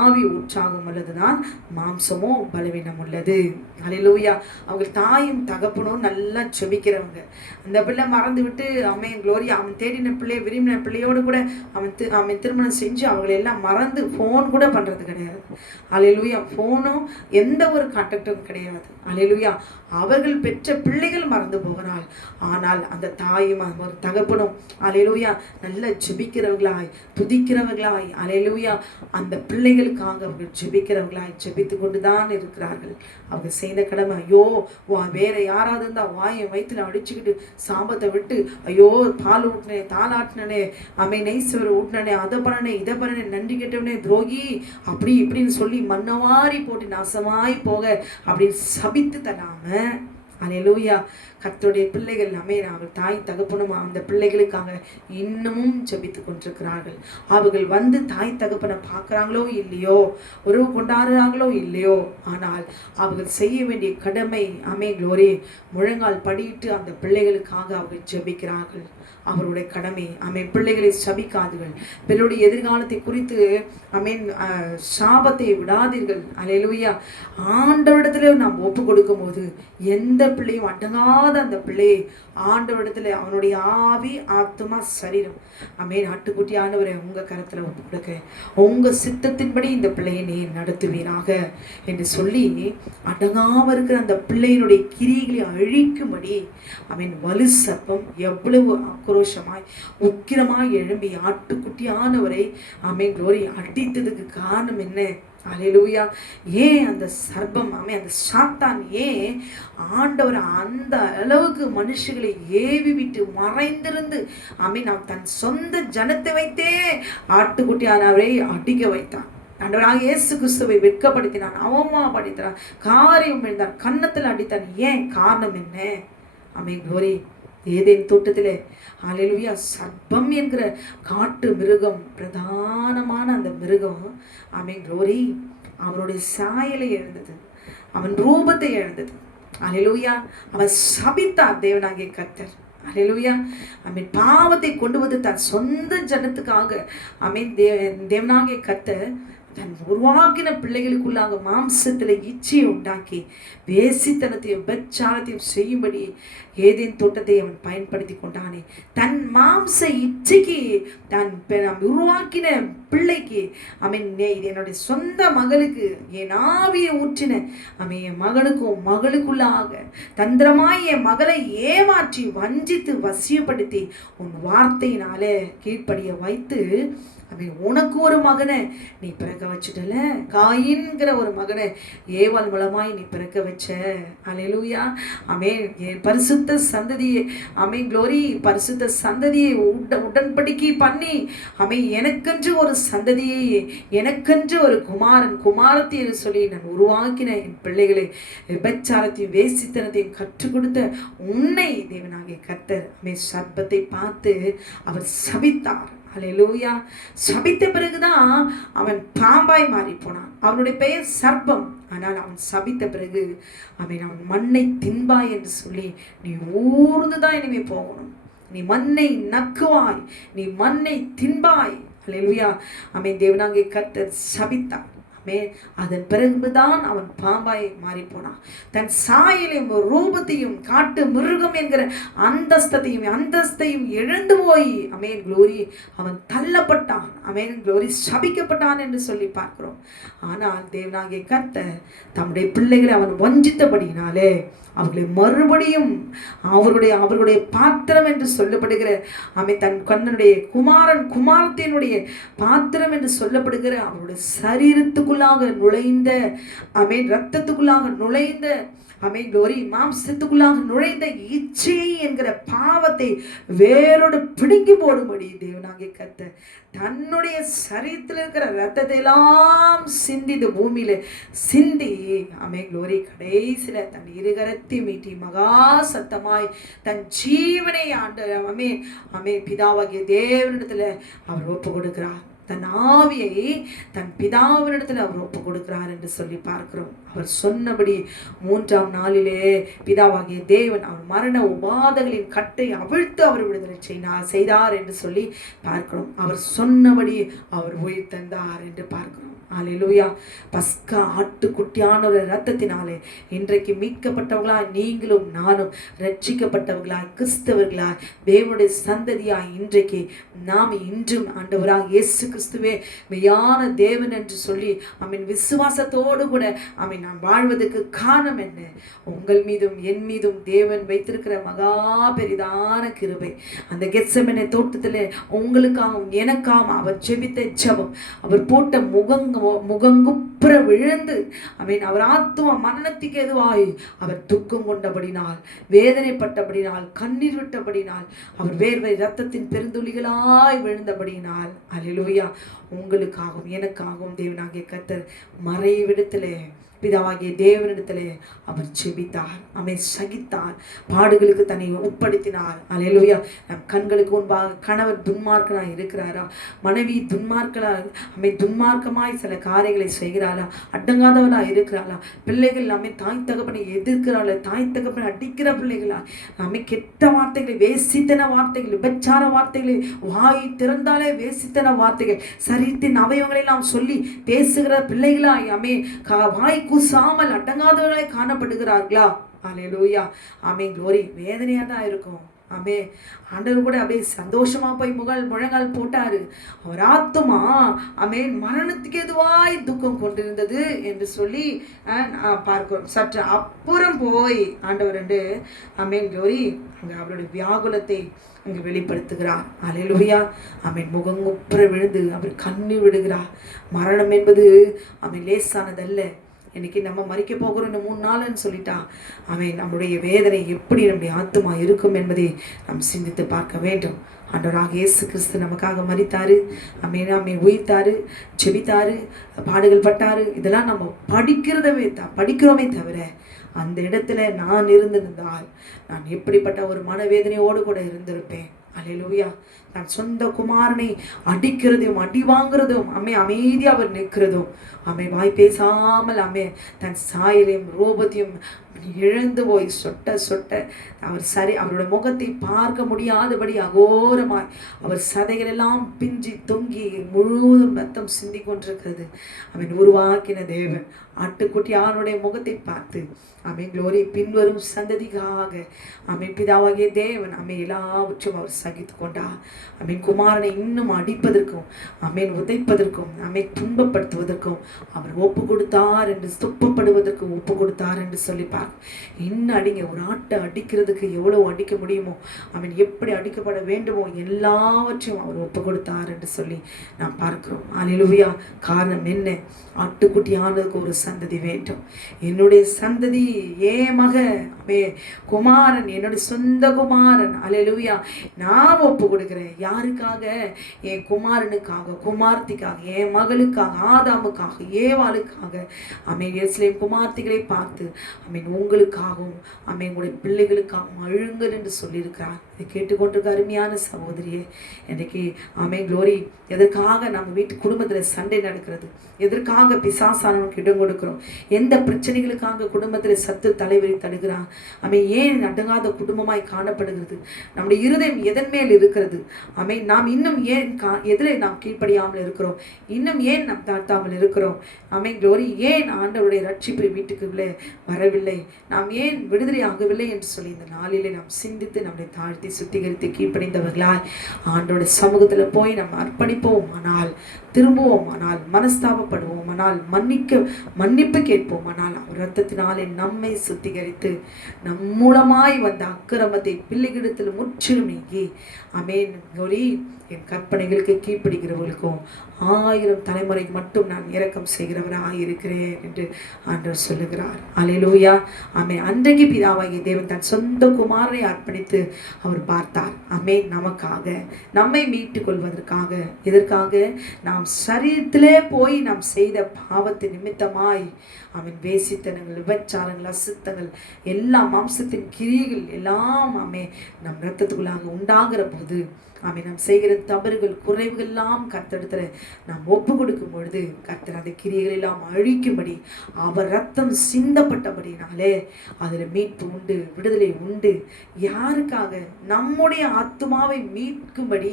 ஆவி உற்சாகம் உள்ளதுதான், மாம்சமோ பலவீனம் உள்ளது. அல்லேலூயா. அவங்க தாயும் தகப்பனும் நல்லா ஜெபிக்கிறவங்க. அந்த பிள்ளை மறந்து விட்டு ஆமென் க்ளோரி அவன் தேடின பிள்ளை விரும்பின பிள்ளையோடு கூட அவன் திருமணம் செஞ்சு அவங்களை எல்லாம் மறந்து ஃபோன் கூட பண்றது கிடையாது. அல்லேலூயா. ஃபோனும் எந்த ஒரு கான்டாக்டும் கிடையாது. அல்லேலூயா. அவர்கள் பெற்ற பிள்ளைகள் மறந்து போகிறாள். ஆனால் அந்த தாயும் ஒரு தகப்பனும் அல்லேலூயா நல்ல ஜெபிக்கிறவர்களாய் துதிக்கிறவர்களாய் அல்லேலூயா அந்த பிள்ளைகளுக்காக அவர்கள் ஜெபிக்கிறவர்களாய் ஜெபித்து கொண்டுதான் இருக்கிறார்கள். அவங்க செய்த கடமை. ஐயோ வேற யாராவது இருந்தா வாயை வயிற்றுல அடிச்சுக்கிட்டு சாபத்தை விட்டு ஐயோ பால் ஊட்டினே தாளாட்டினே நெய்சவர் ஊட்டினே அதை பண்ணனே இதை பண்ணனே நன்றி கேட்டவனே துரோகி அப்படி இப்படின்னு சொல்லி மன்னவாரி போட்டு நாசமாய் போக அப்படின்னு சபித்து தராம அல்லேலூயா கர்த்தருடைய பிள்ளைகள் அவர் தாய் தகப்பனும் அந்த பிள்ளைகளுக்காக இன்னமும் ஜெபித்து கொண்டிருக்கிறார்கள். அவர்கள் வந்து தாய் தகப்பனை பார்க்குறாங்களோ இல்லையோ, உறவு கொண்டாடுறாங்களோ இல்லையோ, ஆனால் அவர்கள் செய்ய வேண்டிய கடமை க்ளோரி முழங்கால் படியிட்டு அந்த பிள்ளைகளுக்காக அவர்கள் ஜெபிக்கிறார்கள். அவருடைய கடமை. பிள்ளைகளை சபிக்காதீர்கள். பிள்ளையுடைய எதிர்காலத்தை குறித்து சாபத்தை விடாதீர்கள். அல்லேலூயா. ஆண்டவரிடத்துல நாம் ஒப்பு கொடுக்கும் போது எந்த பிள்ளையும் அடங்காத அந்த பிள்ளையை ஆண்டவரிடத்துல அவனுடைய ஆவி ஆத்மா சரீரம் ஆட்டுக்குட்டி ஆண்டவரை உங்க கரத்துல ஒப்பு கொடுக்கிறேன், உங்க சித்தத்தின்படி இந்த பிள்ளையை நீ நடத்துவீராக என்று சொல்லி அடங்காம இருக்கிற அந்த பிள்ளையினுடைய கிரிகளை அழிக்கும்படி வலு சர்ப்பம் எவ்வளவு ஆக்ரோஷமாய் உக்கிரமாய் எழும்பி ஆட்டுக்குட்டியானவரை க்ளோரி அடித்ததுக்கு காரணம் என்ன? அல்லேலூயா. ஏன் அந்த சர்ப்பம் அந்த சாத்தான் ஏன் ஆண்டவர் அந்த அளவுக்கு மனுஷர்களை ஏவி விட்டு மறைந்திருந்து நாம் தன் சொந்த ஜனத்தை வைத்தே ஆட்டுக்குட்டியானவரை அடிக்க வைத்தான். ஆண்டவராக இயேசு கிறிஸ்துவை வெட்கப்படுத்தினான், அவமானப்படுத்தினான், காரியம் எழுந்தான், கன்னத்தில் அடித்தான். ஏன்? காரணம் என்ன? க்ளோரி. ஏதேன் தோட்டத்திலே அல்லேலூயா சர்ப்பம் என்கிற காட்டு மிருகம், பிரதானமான அந்த மிருகம் க்ளோரி அவனுடைய சாயலை எழுந்தது, அவன் ரூபத்தை எழுந்தது. அல்லேலூயா. அவன் சபித்தான் தேவனாகிய கர்த்தர். அல்லேலூயா. ஆமென். பாவத்தை கொண்டு வந்து தன் சொந்த ஜனத்துக்காக ஆமென் தேவனாகிய கர்த்தர் தன் உருவாக்கின பிள்ளைகளுக்குள்ளாக மாம்சத்தில் இச்சையை உண்டாக்கி வேசித்தனத்தையும் விபச்சாரத்தையும் செய்யும்படி ஏதேன் தோட்டத்தை அவன் பயன்படுத்தி கொண்டானே. தன் மாம்ச இச்சைக்கு தான் உருவாக்கின பிள்ளைக்கு அவன் என்னுடைய சொந்த மகளுக்கு என் ஆவியை ஊற்றின அவன் என் மகனுக்கும் மகளுக்குள்ளாக தந்திரமாய் என் மகளை ஏமாற்றி வஞ்சித்து வசியப்படுத்தி உன் வார்த்தையினாலே கீழ்ப்படிய வைத்து அவன் உனக்கு ஒரு மகனை நீ பிறக்க வச்சுட்டல. காயின்கிற ஒரு மகனை ஏவாள் மூலமாய் நீ பிறக்க வச்ச. அல்லேலூயா. ஆமென். பரிசுத்த சந்ததியை ஆமென் க்ளோரி பரிசுத்த சந்ததியை உடன்படிக்கை பண்ணி ஆமென் எனக்கென்று ஒரு சந்ததியை எனக்கென்று ஒரு குமாரத்தை என்று சொல்லி நான் உருவாக்கின என் பிள்ளைகளை விபச்சாரத்தையும் வேசித்தனத்தையும் கற்றுக் கொடுத்த உன்னை தேவனாகிய கர்த்தர் ஆமென் சர்ப்பத்தை பார்த்து அவர் சபித்தார். அல்லேலூயா. சபித்த பிறகுதான் அவன் பாம்பாய் மாறி போனான். அவனுடைய பெயர் சர்ப்பம். ஆனால் அவன் சபித்த பிறகு அவன் மண்ணை தின்பாய் என்று சொல்லி நீ ஊர்ந்துதான் இனிமே போகணும். நீ மண்ணை நக்குவாய், நீ மண்ணை தின்பாய். அல்லேலூயா. அவன் தேவனாகிய கர்த்தர் சபித்தான். அதன் பிறகுதான் அவன் பாம்பாய் மாறி போனான். தன் சாயலையும் ரூபத்தையும் காட்டு மிருகம் என்கிற அந்தஸ்தையும் இழந்து போய் அமேன் க்ளோரி அவன் தள்ளப்பட்டான். அமேன் க்ளோரி சபிக்கப்பட்டான் என்று சொல்லி பார்க்கிறோம். ஆனால் தேவனாகிய கர்த்தர் தம்முடைய பிள்ளைகளை அவன் வஞ்சித்தபடினாலே அவர்களை மறுபடியும் அவர்களுடைய பாத்திரம் என்று சொல்லப்படுகிற தன் கண்ணனுடைய குமாரத்தினுடைய பாத்திரம் என்று சொல்லப்படுகிற அவருடைய சரீரத்துக்குள்ளாக நுழைந்த ரத்தத்துக்குள்ளாக நுழைந்த க்ளோரி மாம்சத்துக்குள்ளாக நுழைந்த இச்சை என்கிற பாவத்தை வேரோடு பிடுங்கி போடும்படி தேவனாகிய கர்த்தர் தன்னுடைய சரீரத்தில் இருக்கிற ரத்தத்தை எல்லாம் சிந்தி இந்த பூமியில சிந்தி க்ளோரி கடைசியில தன் இருகரத்தை மீட்டி மகா சத்தமாய் தன் ஜீவனை ஆண்ட பிதாவாகிய தேவனிடத்துல அவர் ஒப்பு கொடுக்கிறார். தன் ஆவியை தன் பிதாவினிடத்தில் அவர் ஒப்பு கொடுக்கிறார் என்று சொல்லி பார்க்கிறோம். அவர் சொன்னபடி 3ஆம் நாளிலே பிதாவாகிய தேவன் அவர் மரண உபாதைகளின் கட்டை அவிழ்த்து அவர் விடுதலை செய்தார் என்று சொல்லி பார்க்கிறோம். அவர் சொன்னபடி அவர் உயிர் தந்தார் என்று பார்க்கிறோம். அல்லேலூயா. பஸ்கா ஆட்டுக்குட்டியான ஒரு இரத்தத்தினாலே இன்றைக்கு மீட்கப்பட்டவர்களாய் நீங்களும் நானும் ரட்சிக்கப்பட்டவர்களாய் கிறிஸ்தவர்களாய் தேவனுடைய சந்ததியாய் இன்றைக்கு நாம் இன்றும் ஆண்டவராக இயேசு கிறிஸ்துவே மெய்யான தேவன் என்று சொல்லி விசுவாசத்தோடு கூட நாம் வாழ்வதற்கு காரணம் என்ன? உங்கள் மீதும் என் மீதும் தேவன் வைத்திருக்கிற மகா பெரிதான கிருபை. அந்த கெத்செமனே தோட்டத்தில் உங்களுக்காகவும் எனக்காகவும் அவர் ஜெபித்த ஜெபம், அவர் போட்ட முகங்குப்புற விழுந்து அவர் ஆத்தும மரணத்துக்கு எதுவாய் அவர் துக்கம் கொண்டபடினால், வேதனைப்பட்டபடினால், கண்ணீர் விட்டபடினால், அவர் வேர்வை ரத்தத்தின் பெருந்துளிகளாய் விழுந்தபடினால் அல்லேலூயா உங்களுக்காகவும் எனக்காகவும் தேவனாகிய கர்த்தர் மறைவிடத்திலே பிதாவாகிய தேவனிடத்திலே அவர் ஜெபித்தார். சகித்தார். பாடுகளுக்கு தன்னை உட்படுத்தினார். அல்லேலூயா. நம் கண்களுக்கு முன்பாக கணவர் துன்மார்க்கனாய் இருக்கிறாரா? மனைவி துன்மார்க்கமாய் சில காரியங்களை செய்கிறாரா? அடங்காதவளா இருக்கிறாளா? பிள்ளைகள் தாய் தகப்பனை எதிர்க்கிறாளா? தாய் தகப்பனை அடிக்கிற பிள்ளைகளா? கெட்ட வார்த்தைகளை, வேசித்தன வார்த்தைகள், விபச்சார வார்த்தைகளை, வாய் திறந்தாலே வேசித்தன வார்த்தைகள், சரீரத்தின் அவயவங்களை எல்லாம் சொல்லி பேசுகிற பிள்ளைகளாய் வாய் கூசாமல் அடங்காதவர்களாய் காணப்படுகிறார்களா? அல்லேலூயா. க்ளோரி. வேதனையா தான் இருக்கும். ஆண்டவர் கூட அப்படியே சந்தோஷமா போய் முழங்கால் போட்டாரு. அவர் ஆத்துமா மரணத்துக்கு எதுவாய் துக்கம் கொண்டிருந்தது என்று சொல்லி பார்க்கிறோம். சற்று அப்புறம் போய் ஆண்டவர் க்ளோரி அங்க அவருடைய வியாகுலத்தை அங்கு வெளிப்படுத்துகிறார். அல்லேலூயா. முகங்குப்புற விழுந்து அவர் கண்ணீர் விடுகிறார். மரணம் என்பது லேசானதல்ல. இன்னைக்கு நம்ம மறிக்க போகிறோம் இன்னும் 3 நாள்னு சொல்லிட்டா நம்முடைய வேதனை எப்படி நம்முடைய ஆத்துமா இருக்கும் என்பதை நாம் சிந்தித்து பார்க்க வேண்டும். ஆண்டவராக இயேசு கிறிஸ்து நமக்காக மரித்தாரு, உயிர்த்தாரு, ஜெபித்தாரு, பாடுகள் பட்டாரு. இதெல்லாம் நம்ம படிக்கிறோமே தவிர அந்த இடத்துல நான் இருந்திருந்தால் நான் எப்படிப்பட்ட ஒரு மனவேதனையோடு கூட இருந்திருப்பேன். அல்லேலூயா. நான் சொந்த குமாரனை அடிக்கிறதும் அடி வாங்குறதும் அமைதியாக அவர் நிற்கிறதும் வாய் பேசாமல் தன் சாயலையும் ரூபத்தையும் இழந்து போய் சொட்ட சொட்ட அவரோட முகத்தை பார்க்க முடியாதபடி அகோரமாய் அவர் சதைகள் எல்லாம் பிஞ்சி தொங்கி முழுவதும் ரத்தம் சிந்தி கொண்டிருக்கிறது. அவன் உருவாக்கின தேவன் ஆட்டுக்குட்டியானுடைய முகத்தை பார்த்து க்ளோரி பின்வரும் சந்ததிக்காக பிதாவாகிய தேவன் எல்லாவற்றும் அவர் சகித்து கொண்டார். குமாரனை இன்னும் அடிப்பதற்கும் உதைப்பதற்கும் துன்பப்படுத்துவதற்கும் அவர் ஒப்பு கொடுத்தார் என்று, துப்பப்படுவதற்கும் ஒப்பு கொடுத்தார் என்று சொல்லிப்பார். இன்னும் அடிங்க, ஒரு ஆட்டை அடிக்கிறதுக்கு எவ்வளவு அடிக்க முடியுமோ, எப்படி அடிக்கப்பட வேண்டுமோ எல்லாவற்றையும் அவர் ஒப்பு கொடுத்தார் என்று சொல்லி நாம் பார்க்கிறோம். அல்லேலூயா. காரணம் என்ன? ஆட்டுக்குட்டியானதுக்கு ஒரு சந்ததி வேண்டும். என்னுடைய சந்ததி ஏன் மக குமாரன், என்னுடைய சொந்த குமாரன். அல்லேலூயா. நான் ஒப்பு கொடுக்கிறேன். யாருக்காக? என் குமாரனுக்காக, குமார்த்திக்காக, என் மகளுக்காக, ஆதாமுக்காக, ஏவாளுக்காக. எருசலேம் குமார்த்திகளை பார்த்து உங்களுக்காகவும் உங்களுடைய பிள்ளைகளுக்காகவும் அழுங்கள் என்று சொல்லியிருக்கிறார். இதை கேட்டுக்கொண்டிருக்க அருமையான சகோதரியே, இன்றைக்கு க்ளோரி, எதற்காக நம்ம வீட்டு குடும்பத்தில் சண்டை நடக்கிறது? எதற்காக பிசாசானவனுக்கு இடம் கொடுக்கிறோம்? எந்த பிரச்சனைகளுக்காக குடும்பத்தில் சத்து தலைவரி தடுக்கிறான்? ஏன் அடங்காத குடும்பமாய் காணப்படுகிறது? நம்முடைய இருதயம் எதன் மேல் இருக்கிறது? நாம் இன்னும் ஏன் எதிரே நாம் கீழ்ப்படியாமல் இருக்கிறோம்? இன்னும் ஏன் நாம் தாழ்த்தாமல் இருக்கிறோம்? க்ளோரி, ஏன் ஆண்டவருடைய ரட்சிப்பு வீட்டுக்குள்ளே வரவில்லை? நாம் ஏன் விடுதலை ஆகவில்லை என்று சொல்லி இந்த நாளிலே நாம் சிந்தித்து நம்மை தாழ்த்தி சுத்திகரித்து கீழ்ப்படிந்தவர்களாய் ஆண்டோட சமூகத்தில் போய் நம்ம அர்ப்பணிப்போம். ஆனால் திரும்புவோம், ஆனால் மனஸ்தாபப்படுவோம், ஆனால் மன்னிப்பு கேட்போம். ஆனால் அவர் ரத்தத்தினாலே நம்மை சுத்திகரித்து நம் மூலமாய் வந்த அக்கிரமத்தை பிள்ளைகளிடத்தில் முற்றிலும் நீங்கி க்ளோரி, என் கற்பனைகளுக்கு கீழ்ப்படுகிறவர்களுக்கும் 1000 தலைமுறைக்கு மட்டும் நான் இரக்கம் செய்கிறவராக இருக்கிறேன் என்று ஆண்டவர் சொல்லுகிறார். அல்லேலூயா. அன்றைக்கு பிதாவாகிய தேவன் தன் சொந்த குமாரனை அர்ப்பணித்து அவர் பார்த்தார். நமக்காக, நம்மை மீட்டுக் கொள்வதற்காக. எதற்காக? நாம் சரீரத்திலே போய் நாம் செய்த பாவத்தின் நிமித்தமாய் வேசித்தனங்கள், விபச்சாரங்கள், அசுத்தங்கள், எல்லா மாம்சத்தின் கிரியைகள் எல்லாம் நம் இரத்தத்துக்குள்ளாக உண்டாகிற போது நாம் செய்கிற தவறுகள், குறைவுகள் எல்லாம் கர்த்தரிடத்துல நாம் ஒப்பு கொடுக்கும் பொழுது கர்த்தர் அந்த கிரியைகள் எல்லாம் அழிக்கும்படி அவர் ரத்தம் சிந்தப்பட்டபடினாலே அதில் மீட்பு உண்டு, விடுதலை உண்டு. யாருக்காக? நம்முடைய ஆத்துமாவை மீட்கும்படி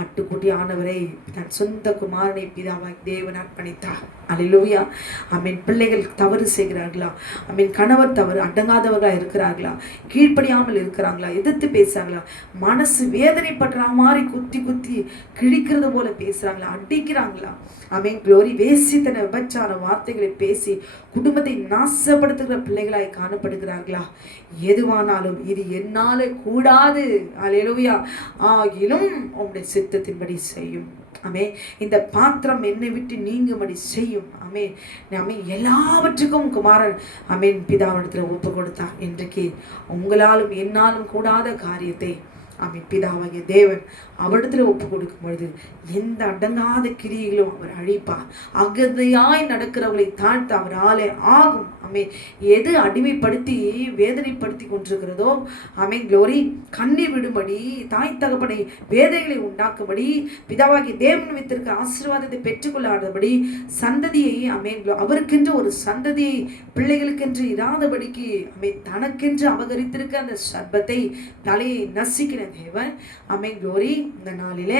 ஆட்டுக்குட்டியானவரை தன் சொந்த குமாரனை பிதாவாய் தேவன் அர்ப்பணித்தார். அல்லேலூயா. பிள்ளைகள் தவறு செய்கிறார்களா? கணவர் தவறு அடங்காதவர்களா இருக்கிறார்களா? கீழ்ப்படியாமல் இருக்கிறாங்களா? எதிர்த்து பேசுறாங்களா? மனசு வேதனைப்படுற மாதிரி குத்தி குத்தி கிழிக்கிறது போல பேசுறாங்களா? அடிக்கிறாங்களா? க்ளோரி, வேசித்தன விபச்சார வார்த்தைகளை பேசி குடும்பத்தை நாசப்படுத்துகிற பிள்ளைகளாய் காணப்படுகிறார்களா? எதுவானாலும் இது என்னால கூடாது, அல்லேலூயா, ஆகிலும் உங்களுடைய சித்தத்தின்படி செய்யும். இந்த பாத்திரம் என்னை விட்டு நீங்கும்படி செய்யும். எல்லாவற்றுக்கும் குமாரன் பிதாவிடத்தில் ஒப்பு கொடுத்தார். இன்றைக்கு உங்களாலும் என்னாலும் கூடாத காரியத்தை பிதாவாகிய தேவன் அவரிடத்துல ஒப்பு கொடுக்கும் பொழுது எந்த அடங்காத கிரியைகளும் அவர் அழிப்பார். அகதையாய் நடக்கிறவர்களை தாழ்த்த அவராலே ஆகும். எது அடிமைப்படுத்தி வேதனைப்படுத்தி கொண்டிருக்கிறதோ க்ளோரி, கண்ணீர் விடும்படி, தாய் தகப்பனை வேதனைகளை உண்டாக்கும்படி, பிதாவாகிய தேவன் வைத்திருக்க ஆசீர்வாதத்தை பெற்றுக்கொள்ளாதபடி, சந்ததியை அவருக்கென்று ஒரு சந்ததியை பிள்ளைகளுக்கென்று இராதபடிக்கு தனக்கென்று அபகரித்திருக்க அந்த சர்பத்தை தலையை நசிக்கிற தேவன் க்ளோரி, இந்த நாளிலே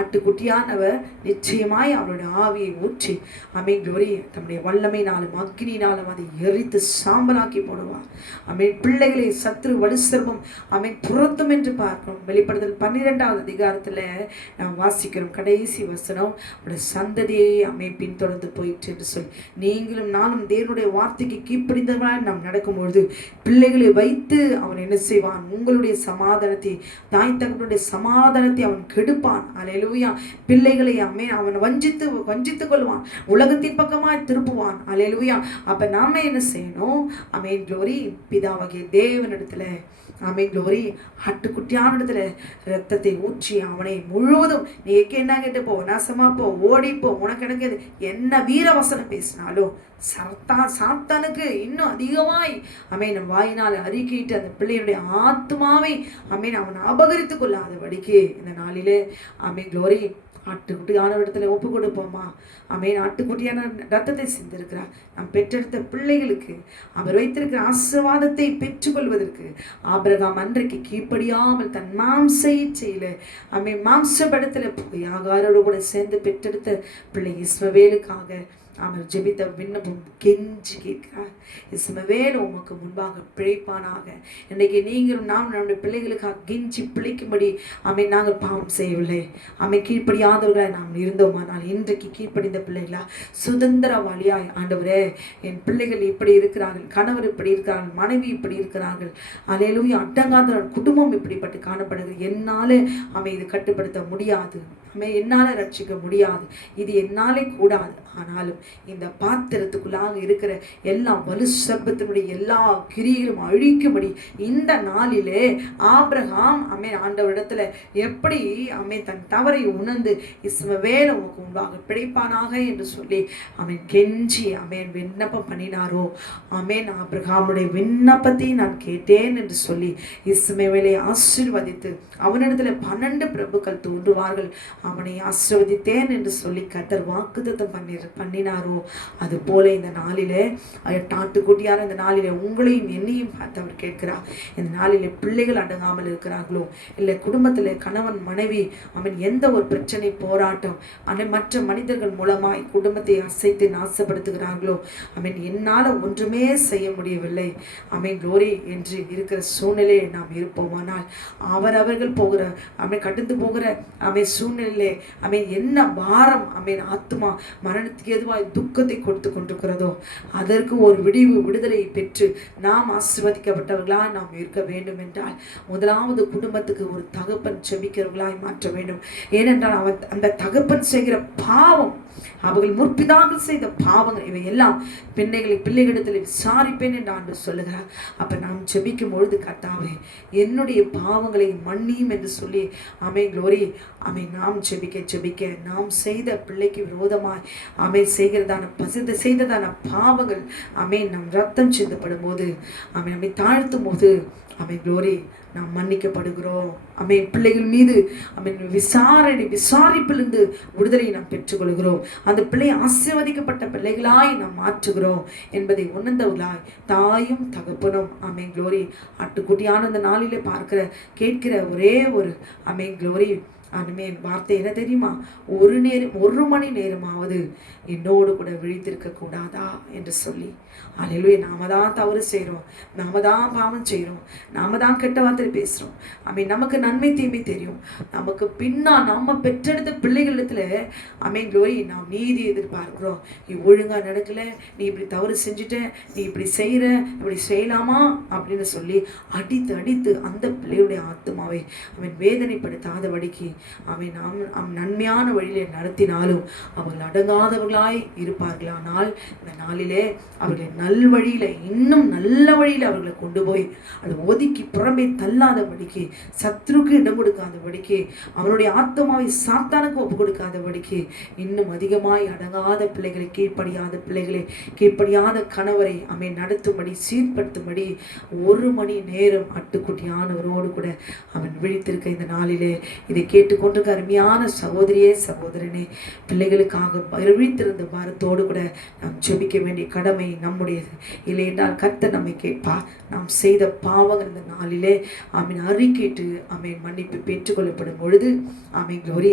ஆட்டுக்குட்டியானவர் நிச்சயமாய் அவருடைய ஆவியை ஊற்றி க்ளோரி தம்முடைய வல்லமையினாலும் அக்கினியினாலும் அதை எரித்து சாம்பலாக்கி போடுவார். பிள்ளைகளை சத்ரு வலுசர்வம் புறத்தும் என்று பார்க்கிறோம். வெளிப்படுத்தல் 12வது அதிகாரத்துல நாம் வாசிக்கிறோம் கடைசி வசனம், சந்ததியை பின்தொடர்ந்து போயிற்று என்று சொல்லி, நீங்களும் நானும் தேவனுடைய வார்த்தைக்கு கீழ்ப்படிந்தவர்களாய் நாம் நடக்கும்பொழுது பிள்ளைகளை வைத்து அவன் என்ன செய்வான்? உங்களுடைய சமாதானத்தை, தாய் தகப்பனுடைய சமாதானத்தை அவன் கெடுப்பான். அல்லேலூயா. பிள்ளைகளை அவன் வஞ்சித்து கொள்வான், உலகத்தின் பக்கமாய் திருப்புவான். அல்லேலூயா. அப்ப நாம என்ன செய்யணும்? க்ளோரி, பிதாவாகிய தேவனிடத்துல க்ளோரி ஆட்டுக்குட்டியான இடத்துல ரத்தத்தை ஊற்றி அவனை முழுவதும், நீ என்ன கேட்டு போ, நாசமா போ, ஓடிப்போ, உனக்கு எனக்கு என்ன வீரவசனம் பேசினாலும் சாத்தானுக்கு இன்னும் அதிகமாய் நம் வாயினால் அறிக்கையிட்டு அந்த பிள்ளையுடைய ஆத்மாவை அவன் அபகரித்து கொள்ளாதபடிக்கு இந்த நாளிலே க்ளோரி ஆட்டுக்குட்டியான இடத்துல ஒப்பு கொடுப்போமா? ஆமென். ஆட்டுக்குட்டியான ரத்தத்தை சிந்திருக்கிறார். நாம் பெற்றெடுத்த பிள்ளைகளுக்கு அவர் வைத்திருக்கிற ஆசீர்வாதத்தை பெற்றுக்கொள்வதற்கு ஆபிரகாம் அன்றைக்கு கீழ்ப்படியாமல் தன் மாம்ச இச்சையில மாம்சபடத்துல போய் ஆகாரோடு கூட சேர்ந்து பெற்றெடுத்த பிள்ளை இஸ்மவேலுக்காக அவர் ஜெபித்த விண்ணப்பம் கெஞ்சி கேட்கிறார். இஸ்மவேல் உமக்கு முன்பாக பிழைப்பானாக. இன்றைக்கு நீங்களும் நாம் நம்முடைய பிள்ளைகளுக்காக கெஞ்சி பிழைக்கும்படி நாங்கள் பாவம் செய்யவில்லை. கீழ்ப்படியாதவர்களாய் நாம் இருந்தோமானால் இன்றைக்கு கீழ்ப்படிந்த பிள்ளைகளா சுதந்திரவாளியாய், ஆண்டவரே என் பிள்ளைகள் இப்படி இருக்கிறார்கள், கணவர் இப்படி இருக்கிறார்கள், மனைவி இப்படி இருக்கிறார்கள், அல்லேலூயா, அடங்காத குடும்பம் இப்படிப்பட்டு காணப்படுகிறது, என்னாலே இது கட்டுப்படுத்த முடியாது, என்னால் ரட்சிக்க முடியாது, இது என்னாலே கூடாது. ஆனாலும் இந்த பாத்திரத்துக்குள்ளாக இருக்கிற எல்லா வலு சர்ப்பத்தினுடைய எல்லா கிரிகளும் அழிக்கும்படி இந்த நாளிலே ஆபிரகாம் ஆண்டவரிடத்துல எப்படி தன் தவறை உணர்ந்து இஸ்மவேல் உமக்கு முன்பாக பிழைப்பானாக என்று சொல்லி கெஞ்சி விண்ணப்பம் பண்ணினாரோ, ஆபிரகாமுடைய விண்ணப்பத்தை நான் கேட்டேன் என்று சொல்லி இஸ்மவேலை ஆசீர்வதித்து அவனிடத்துல 12 பிரபுக்கள் தோன்றுவார்கள், அவனை ஆசீர்வதித்தேன் என்று சொல்லி கர்த்தர் வாக்குத்தத்தம் பண்ணினாரோ, அது போல இந்த நாளிலே ஆட்டுக்குட்டியான இந்த நாளிலே உங்களையும் என்னையும் பார்த்து அவர் கேட்கிறார். இந்த நாளிலே பிள்ளைகள் அடங்காமல் இருக்கிறார்களோ, இல்லை குடும்பத்தில் கணவன் மனைவி எந்த ஒரு பிரச்சனை போராட்டம் மற்ற மனிதர்கள் மூலமாய் குடும்பத்தை அசைத்து நாசப்படுத்துகிறார்களோ, என்னால் ஒன்றுமே செய்ய முடியவில்லை குளோரி என்று இருக்கிற சூழ்நிலையை நாம் இருப்போமானால் அவர்கள் போகிற கடந்து போகிற சூழ்நிலையிலே என்ன பாரம் ஆத்மா மரணத்துக்கு எதுவாய் துக்கத்தை கொடுத்து கொண்டிருக்கிறதோ அதற்கு ஒரு விடுதலை பெற்று நாம் ஆசீர்வதிக்கப்பட்டவர்களாய் நாம் இருக்க வேண்டும் என்றால் முதலாவது குடும்பத்துக்கு ஒரு தகப்பன் செபிக்கிறவர்களாய் மாற்ற வேண்டும். ஏனென்றால் அந்த தகப்பன் செய்கிற பாவம், அவர்கள் முற்பிதாக்கள் செய்த பாவங்கள் இவை எல்லாம் பிள்ளைகளிடத்தில் விசாரிப்பேன் என்று ஆண்டு சொல்லுகிறார். அப்ப நாம் ஜெபிக்கும் பொழுது கர்த்தாவே என்னுடைய பாவங்களை மன்னியும் என்று சொல்லி குளோரி நாம் ஜெபிக்க நாம் செய்த பிள்ளைக்கு விரோதமாய் செய்ததான பாவங்கள் நம் ரத்தம் சிந்தப்படும் போது நம்மை தாழ்த்தும் போது குளோரி நாம் மன்னிக்கப்படுகிறோம். பிள்ளைகள் மீது விசாரிப்பிலிருந்து விடுதலை நாம் பெற்றுக்கொள்கிறோம். அந்த பிள்ளை ஆசீர்வதிக்கப்பட்ட பிள்ளைகளாய் நாம் மாற்றுகிறோம் என்பதை உணர்ந்தவர்களாய் தாயும் தகப்பனும் குளோரி ஆட்டுக்குட்டியான அந்த நாளிலே கேட்கிற ஒரே ஒரு குளோரி வார்த்தை என்ன தெரியுமா? ஒரு மணி நேரமாவது என்னோடு கூட விழித்திருக்க கூடாதா என்று சொல்லி. அல்லேலூயா. நாம தான் தவறு செய்கிறோம், நாம தான் பாவம் செய்கிறோம், நாம தான் கெட்ட வார்த்தை பேசுகிறோம். நமக்கு நன்மை தீமை தெரியும். நமக்கு நம்ம பெற்றெடுத்த பிள்ளைகளிடத்துல குளோரி நாம் நீதி எதிர்பார்க்கிறோம். நீ ஒழுங்கா நடக்கல, நீ இப்படி தவறு செஞ்சுட்ட, நீ இப்படி செய்யற, இப்படி செய்யலாமா அப்படின்னு சொல்லி அடித்து அந்த பிள்ளையுடைய ஆத்மாவை வேதனைப்படுத்தாதபடிக்கு நன்மையான வழியிலே நடத்தினாலும் அவர்கள் அடங்காதவர்களாய் இருப்பார்களானால் இந்த நாளிலே அவர்களை நல்வழியில இன்னும் நல்ல வழியில அவர்களை கொண்டு போய் அதை ஒதுக்கி புறம்பே தள்ளாதபடிக்கு, சத்ருக்கு இடம் கொடுக்காதபடிக்கு, அவனுடைய ஆத்மாவை சாத்தானுக்கு ஒப்பு கொடுக்காதபடிக்கு, இன்னும் அதிகமாய் அடங்காத பிள்ளைகளை, கீழ்ப்படியாத கணவரை நடத்தும்படி சீர்படுத்தும்படி 1 மணி நேரம் ஆட்டுக்குட்டியானவரோடு கூட அவன் விழித்திருக்க இந்த நாளிலே இதை கேட்டுக்கொண்டிருக்க அருமையான சகோதரியே சகோதரனே, பிள்ளைகளுக்காக விழித்திருந்த பாரத்தோடு கூட நாம் ஜெபிக்க வேண்டிய கடமை நம்முடையது. இல்லை என்றால் கர்த்தர் நம்மை கேட்பார். நாம் செய்த பாவங்கள் இந்த நாளிலே அறிக்கையிட்டு மன்னிப்பு பெற்றுக்கொள்ளப்படும் பொழுது குளோரி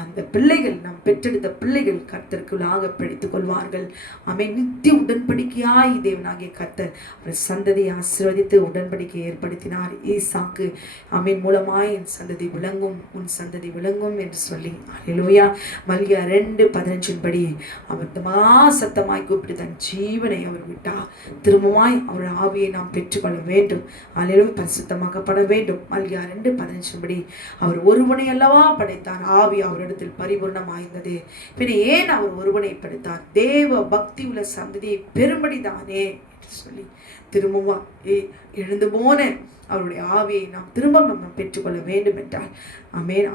அந்த பிள்ளைகள், நாம் பெற்றெடுத்த பிள்ளைகள் கர்த்தருக்குள்ளாக பிடித்துக் கொள்வார்கள். நித்திய உடன்படிக்கையாய் தேவனாகிய கர்த்தர் அவர் சந்ததியை ஆசீர்வதித்து உடன்படிக்கை ஏற்படுத்தினார். ஈசாக்கு மூலமாய் என் சந்ததி விளங்கும், உன் சந்ததி விளங்கும் என்று சொல்லி. அல்லேலூயா. மல்கியா 2:15 படி அவர் சத்தமாய் கூப்பிட்டு தன் ஜீவனை அவர் விட்டார். திரும்பமாய் அவர் ஆவியை நாம் பெற்றுக்கொள்ள வேண்டும். அல்லேலூயா. பரிசுத்தமாக்கப்பட வேண்டும். மல்கியா 2:15 படி அவர் ஒருவனை அல்லவா படைத்தார், ஆவி அவரிடத்தில் பரிபூர்ணமாயிருந்தது. பின்ன ஏன் அவர் ஒருவனை படைத்தார்? தேவ பக்தி உள்ள சந்ததியை பெரும்படிதானே என்று சொல்லி திரும்பவும் எழுந்து போன அவருடைய ஆவியை நாம் திரும்ப பெற்றுக்கொள்ள வேண்டும் என்றால்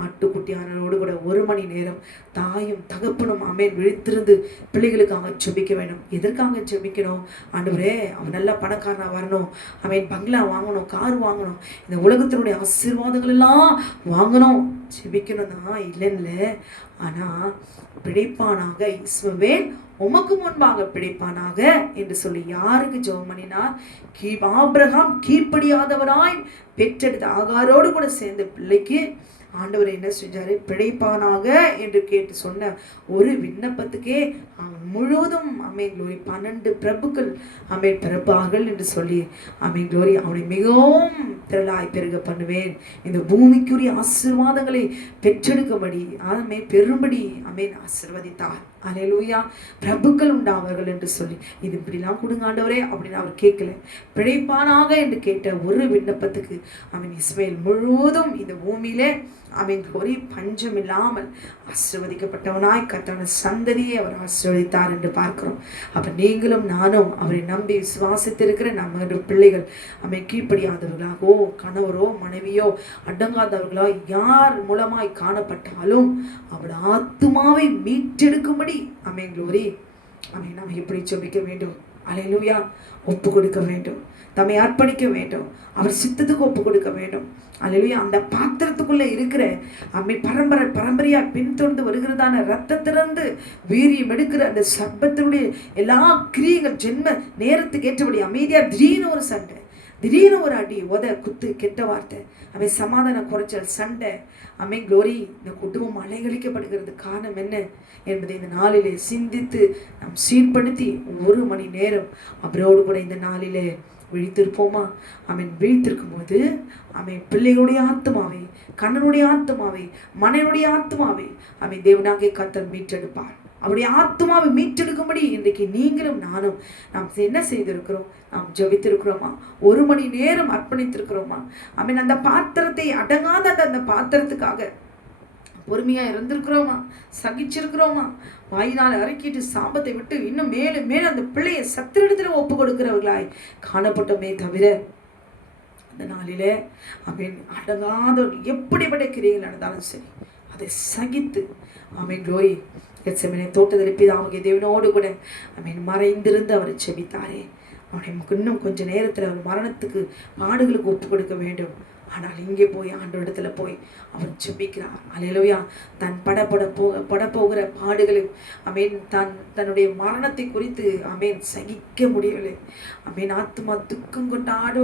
ஆட்டுக்குட்டியானோடு கூட 1 மணி நேரம் தாயும் தகப்பனும் விழித்திருந்து பிள்ளைகளுக்காக ஜெபிக்க வேண்டும். எதற்காக ஜெபிக்கணும்? ஆண்டவரே அவன் நல்ல பணக்காரனா வரணும், பங்களா வாங்கணும், கார் வாங்கணும், இந்த உலகத்தினுடைய ஆசீர்வாதங்கள் எல்லாம் வாங்கணும், ஜெபிக்கணும் தான் இல்லைன்னு, ஆனால் பிழைப்பானாக, இஸ்மவேல் உமக்கு முன்பாக பிழைப்பானாக என்று சொல்லி யாருக்கு ஜெபம் பண்ணினார்? ஆபிரகாம் கீழ்ப்படியாதவராய் பெற்றெடுத்த ஆகாரோடு கூட சேர்ந்த பிள்ளைக்கு ஆண்டவர் என்ன செஞ்சாரு? பிழைப்பானாக என்று கேட்டு சொன்ன ஒரு விண்ணப்பத்துக்கே முழுவதும் ஆமென் க்ளோரி 12 பிரபுக்கள் ஆமென் பிறப்பார்கள் என்று சொல்லி ஆமென் க்ளோரி அவனை மிகவும் திரளாய் பெருக பண்ணுவேன், இந்த பூமிக்குரிய ஆசீர்வாதங்களை பெற்றெடுக்கும்படி ஆமென் பெரும்படி ஆமென் ஆசீர்வதித்தார். அல்லேலூயா. பிரபுக்கள் உண்டாவார்கள் என்று சொல்லி இது இப்படிலாம் கொடுங்க ஆண்டவரே அப்படின்னு அவர் கேட்கல. பிழைப்பானாக என்று கேட்ட ஒரு விண்ணப்பத்துக்கு அவன் இஸ்ரவேல் முழுவதும் இந்த பூமியிலே அவன் ஒரு பஞ்சம் இல்லாமல் ஆசீர்வதிக்கப்பட்டவனாய் கர்த்தருடைய சந்ததியை அவர் ஆசீர்வதித்தார் என்று பார்க்கிறோம். அப்ப நீங்களும் நானும் அவரை நம்பி விசுவாசித்திருக்கிற நம்ம பிள்ளைகள் அவன் கீழ்ப்படியாதவர்களாகவோ கணவரோ மனைவியோ அடங்காதவர்களோ யார் மூலமாய் காணப்பட்டாலும் அவள் ஆத்துமாவை மீட்டெடுக்கும்படி ஆமென் க்ளோரி ஆமென் நாம் எப்படி ஜெபிக்க வேண்டும்? அல்லேலூயா. ஒப்பு கொடுக்க வேண்டும், தம்மை அர்ப்பணிக்க வேண்டும், அவர் சித்தத்துக்கு ஒப்பு கொடுக்க வேண்டும். அல்லேலூயா. அந்த பாத்திரத்துக்குள்ள இருக்கிற ஆமென் பரம்பரையா பின்தொடர்ந்து வருகிறதான ரத்தத்திலிருந்து வீரியம் எடுக்கிற அந்த சர்ப்பத்தினுடைய எல்லா கிரியைகள் ஜென்ம நேரத்துக்கு ஏற்றபடி அமைதியா திடீர்னு ஒரு சண்டை, திடீர்னு ஒரு அடி, உத குத்து, கெட்ட வார்த்தை, அவன் சமாதான குறைச்சல், சண்டை, ஆமென் க்ளோரி இந்த குடும்பம் அலைகழிக்கப்படுகிறது காரணம் என்ன என்பதை இந்த நாளிலே சிந்தித்து நாம் சீர்படுத்தி 1 மணி நேரம் அவரோடு கூட இந்த நாளிலே விழித்திருப்போமா? ஆமென். விழித்திருக்கும் போது ஆமென் பிள்ளைகளுடைய ஆத்மாவை, கண்ணனுடைய ஆத்மாவை, மனைவனுடைய ஆத்மாவை ஆமென் தேவனாகிய கர்த்தர் மீட்டெடுப்பார். அவருடைய ஆத்மாவை மீட்டெடுக்கும்படி இன்றைக்கு நீங்களும் நானும் நாம் என்ன செய்திருக்கிறோம்? நாம் ஜெபித்திருக்கிறோமா? 1 மணி நேரம் அர்ப்பணித்திருக்கிறோமா? ஆமென். அந்த பாத்திரத்தை அடங்காத அந்த பாத்திரத்துக்காக பொறுமையா இருந்திருக்கிறோமா? சகிச்சிருக்கிறோமா? வாயினால் அரைக்கிட்டு சாபத்தை விட்டு இன்னும் மேலும் மேலும் அந்த பிள்ளையை சத்திரத்துல ஒப்பு கொடுக்கிறவர்களாய் காணப்பட்டோமே தவிர அந்த நாளிலே ஆமென் அடங்காதவர்கள் எப்படிப்பட்ட கிரியைகள் நடந்தாலும் சரி அதை சகித்து ஆமென் க்ளோரி கெத்செமனே தோட்டத்தில் பிதாவாகிய தேவனோடு கூட ஆமென் மறைந்திருந்து அவரை செபித்தாரே. அவனை இன்னும் கொஞ்ச நேரத்தில் அவர் மரணத்துக்கு பாடுகளுக்கு ஒப்பு கொடுக்க வேண்டும். ஆனால் இங்கே போய் ஆண்டவரிடத்துல போய் அவர் ஜெபிக்கிறார். அல்லேலூயா. தன் படப்போகிற பாடுகளை ஆமென் தன்னுடைய மரணத்தை குறித்து ஆமென் சகிக்க முடியவில்லை. ஆமென் ஆத்மா துக்கம் கொண்டாடி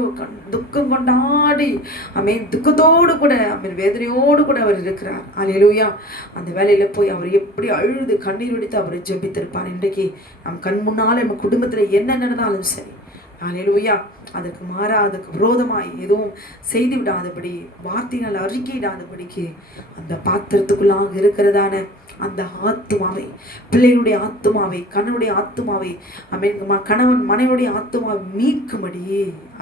ஆமென் துக்கத்தோடு கூட ஆமென் வேதனையோடு கூட அவர் இருக்கிறார். அல்லேலூயா. அந்த வேலையில போய் அவர் எப்படி அழுது கண்ணீர் வடித்து அவரை ஜெபித்திருப்பார். இன்றைக்கு நம் கண் முன்னால நம்ம குடும்பத்துல என்ன நடந்தாலும் சரி அல்லேலூயா அதற்கு மாறா அதுக்கு விரோதமாய் எதுவும் செய்து விடாதபடி வார்த்தையினால் அறிக்கையிடாதபடிக்கு அந்த பாத்திரத்துக்குள்ளாக இருக்கிறதான அந்த ஆத்துமாவை, பிள்ளைகளுடைய ஆத்துமாவை, கணவனுடைய ஆத்துமாவை கணவன் மனைவியுடைய ஆத்துமாவை மீட்கும்படி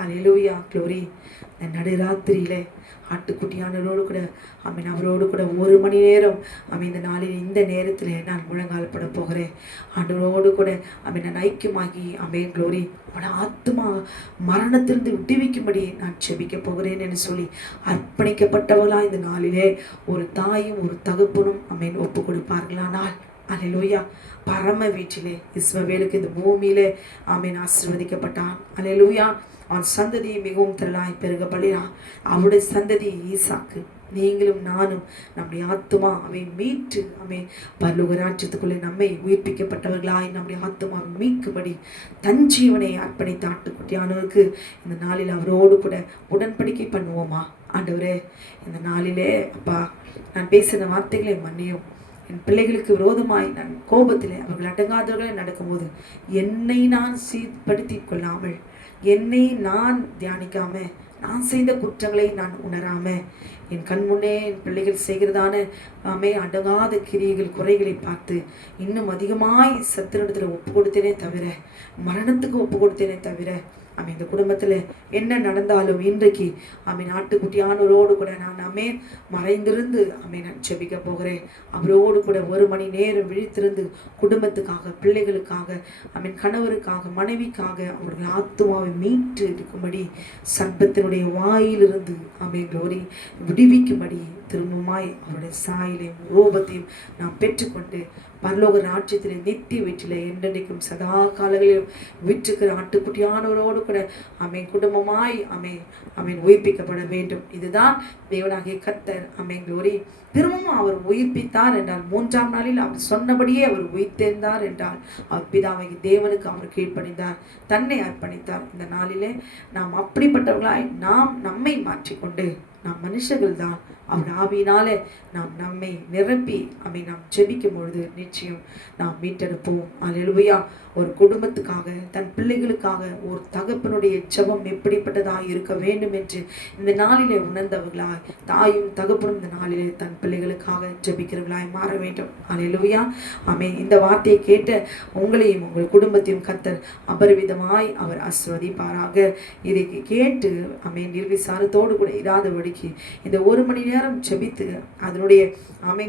அல்லேலூயா க்ளோரி இந்த நடுராத்திரியில ஆட்டுக்குட்டியானவரோடு கூட ஆமீன் அவரோடு கூட 1 மணி நேரம் ஆமீன் இந்த நாளில் இந்த நேரத்தில் நான் முழங்கால் பட போகிறேன். ஆண்டவரோடு கூட ஆமீன் நான் ஐக்கியமாகி ஆமீன் க்ளோரி அவனோட ஆத்மா மரணத்திலிருந்து விடுவிக்கும்படி நான் செபிக்க போகிறேன் என்று சொல்லி அர்ப்பணிக்கப்பட்டவர்களா இந்த நாளிலே ஒரு தாயும் ஒரு தகப்பனும் ஆமீன் ஒப்பு கொடுப்பார்களானால் அல்லேலூயா பரம வீட்டிலே இஸ்மவேலுக்கு இந்த பூமியிலே ஆமீன் ஆசீர்வதிக்கப்பட்டான். அல்லேலூயா. அவன் சந்ததியை மிகவும் திரளாய் பெருக பண்ணினான். அவனுடைய சந்ததி ஈசாக்கு. நீங்களும் நானும் நம்முடைய ஆத்மா அவை மீட்டு அவை பரலோக ராஜ்யத்துக்குள்ளே நம்மை உயிர்ப்பிக்கப்பட்டவர்களாய் நம்முடைய ஆத்மாவை மீட்கும்படி தன் ஜீவனை அர்ப்பணித்த ஆட்டுக்குட்டியானவருக்கு இந்த நாளில் அவரோடு கூட உடன்படிக்கை பண்ணுவோமா? ஆண்டவரே இந்த நாளிலே அப்பா நான் பேசின வார்த்தைகளை மன்னியும். என் பிள்ளைகளுக்கு விரோதமாய் நான் கோபத்திலே அவர்கள் அடங்காதவர்களை நடக்கும்போது என்னை நான் சீர்படுத்தி கொள்ளாமல், என்னை நான் தியானிக்காம, நான் செய்த குற்றங்களை நான் உணராம, என் கண் முன்னே என் பிள்ளைகள் செய்கிறதான அடங்காத கிரியைகள் குறைகளை பார்த்து இன்னும் அதிகமாய் சத்திரத்தில் ஒப்பு கொடுத்தேனே தவிர, மரணத்துக்கு ஒப்பு கொடுத்தேனே தவிர இந்த குடும்பத்தில் என்ன நடந்தாலும் இன்றைக்கு நாட்டுக்குட்டியானவரோடு கூட நான் மறைந்திருந்து நான் ஜெபிக்க போகிறேன். அவரோடு கூட 1 மணி நேரம் விழித்திருந்து குடும்பத்துக்காக, பிள்ளைகளுக்காக, கணவருக்காக, மனைவிக்காக அவர்கள் ஆத்துமாவை மீட்டு இருக்கும்படி சர்ப்பத்தினுடைய வாயிலிருந்து க்ளோரி விடுவிக்கும்படி திரும்பமாய் அவருடைய சாயலையும் ரூபத்தையும் நாம் பெற்றுக்கொண்டு பரலோக ராஜ்யத்திலே நித்திய வீட்டிலே என்றென்றைக்கும் சதா காலங்களிலும் வீட்டுக்கு ஆட்டுக்குட்டியானவரோடு கூட குடும்பமாய் உயிர்ப்பிக்கப்பட வேண்டும். இதுதான் தேவனாகிய கர்த்தர் குளோரி திரும்பவும் அவர் உயிர்ப்பித்தார் என்றால் 3ஆம் நாளில் அவர் சொன்னபடியே அவர் உயிர்த்தெழுந்தார் என்றால் அவர் பிதாவாகிய தேவனுக்கு அவர் கீழ்ப்படிந்தார், தன்னை அர்ப்பணித்தார். இந்த நாளிலே நாம் அப்படிப்பட்டவர்களாய் நாம் நம்மை மாற்றிக்கொண்டு நாம் மனுஷர்கள் தான் அவர் ஆவியினாலே நாம் நம்மை நிரப்பி நாம் ஜெபிக்கும் பொழுது நிச்சயம் நாம் மீட்டெடுப்போம். அல்லேலூயா. ஒரு குடும்பத்துக்காக தன் பிள்ளைகளுக்காக ஒரு தகப்பனுடைய ஜெபம் எப்படிப்பட்டதாக இருக்க வேண்டும் என்று இந்த நாளிலே உணர்ந்தவர்களாய் தாயும் தகப்பனும் இந்த நாளிலே தன் பிள்ளைகளுக்காக ஜெபிக்கிறவர்களாய் மாற வேண்டும். அல்லேலூயா. இந்த வார்த்தையை கேட்ட உங்களையும் உங்கள் குடும்பத்தையும் கர்த்தர் அபரிவிதமாய் அவர் ஆசீர்வதிப்பாராக. இதை கேட்டு நிர்விசாரத்தோடு கூட இராதபடிக்கு இந்த 1 மணி நேரம் ஜெபித்து அதனுடைய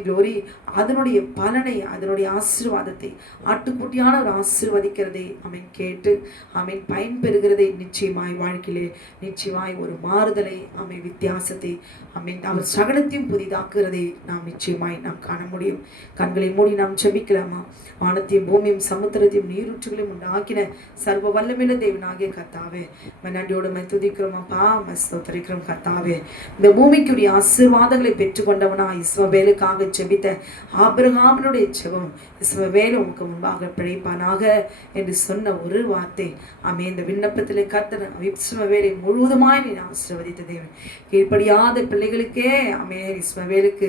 குளோரி அதனுடைய பலனை அதனுடைய ஆசீர்வாதத்தை ஆட்டுக்குட்டியான ஒரு ஆசீர்வதிக்கிறதை கேட்டு பயன்பெறுகிறதை நிச்சயமாய் வாழ்க்கையிலே நிச்சயமாய் ஒரு மாறுதலை வித்தியாசத்தை அவர் சகலத்தையும் புதிதாக்குறதை நாம் நிச்சயமாய் நாம் காண முடியும். கண்களை மூடி நாம் ஜெபிக்கலாமா? வானத்தையும் பூமியும் சமுத்திரத்தையும் நீரூற்றுகளையும் உண்டாக்கின சர்வ வல்லமையுள்ள தேவனாகிய கர்த்தாவே, நன்றியோடு துதிக்கிறோமாப்பா, ஸ்தோத்திரிக்கிறோம் கர்த்தாவே. இந்த பூமிக்குரிய ஆசீர்வாதங்களை பெற்றுக்கொண்டவனா இஸ்மவேலுக்காக ஜெபித்த ஆபிரகாமினுடைய ஜெபம் இஸ்மவேல் உமக்கு முன்பாக பிழைப்பானாக என்று சொன்ன ஒரு வார்த்தை இந்த விண்ணப்பத்திலே கர்த்தர் இஸ்மவேலை முழுவதுமாய் நீ ஆசீர்வதித்த தேவன். கீழ்ப்படியாத பிள்ளைகளுக்கே இஸ்மவேலுக்கு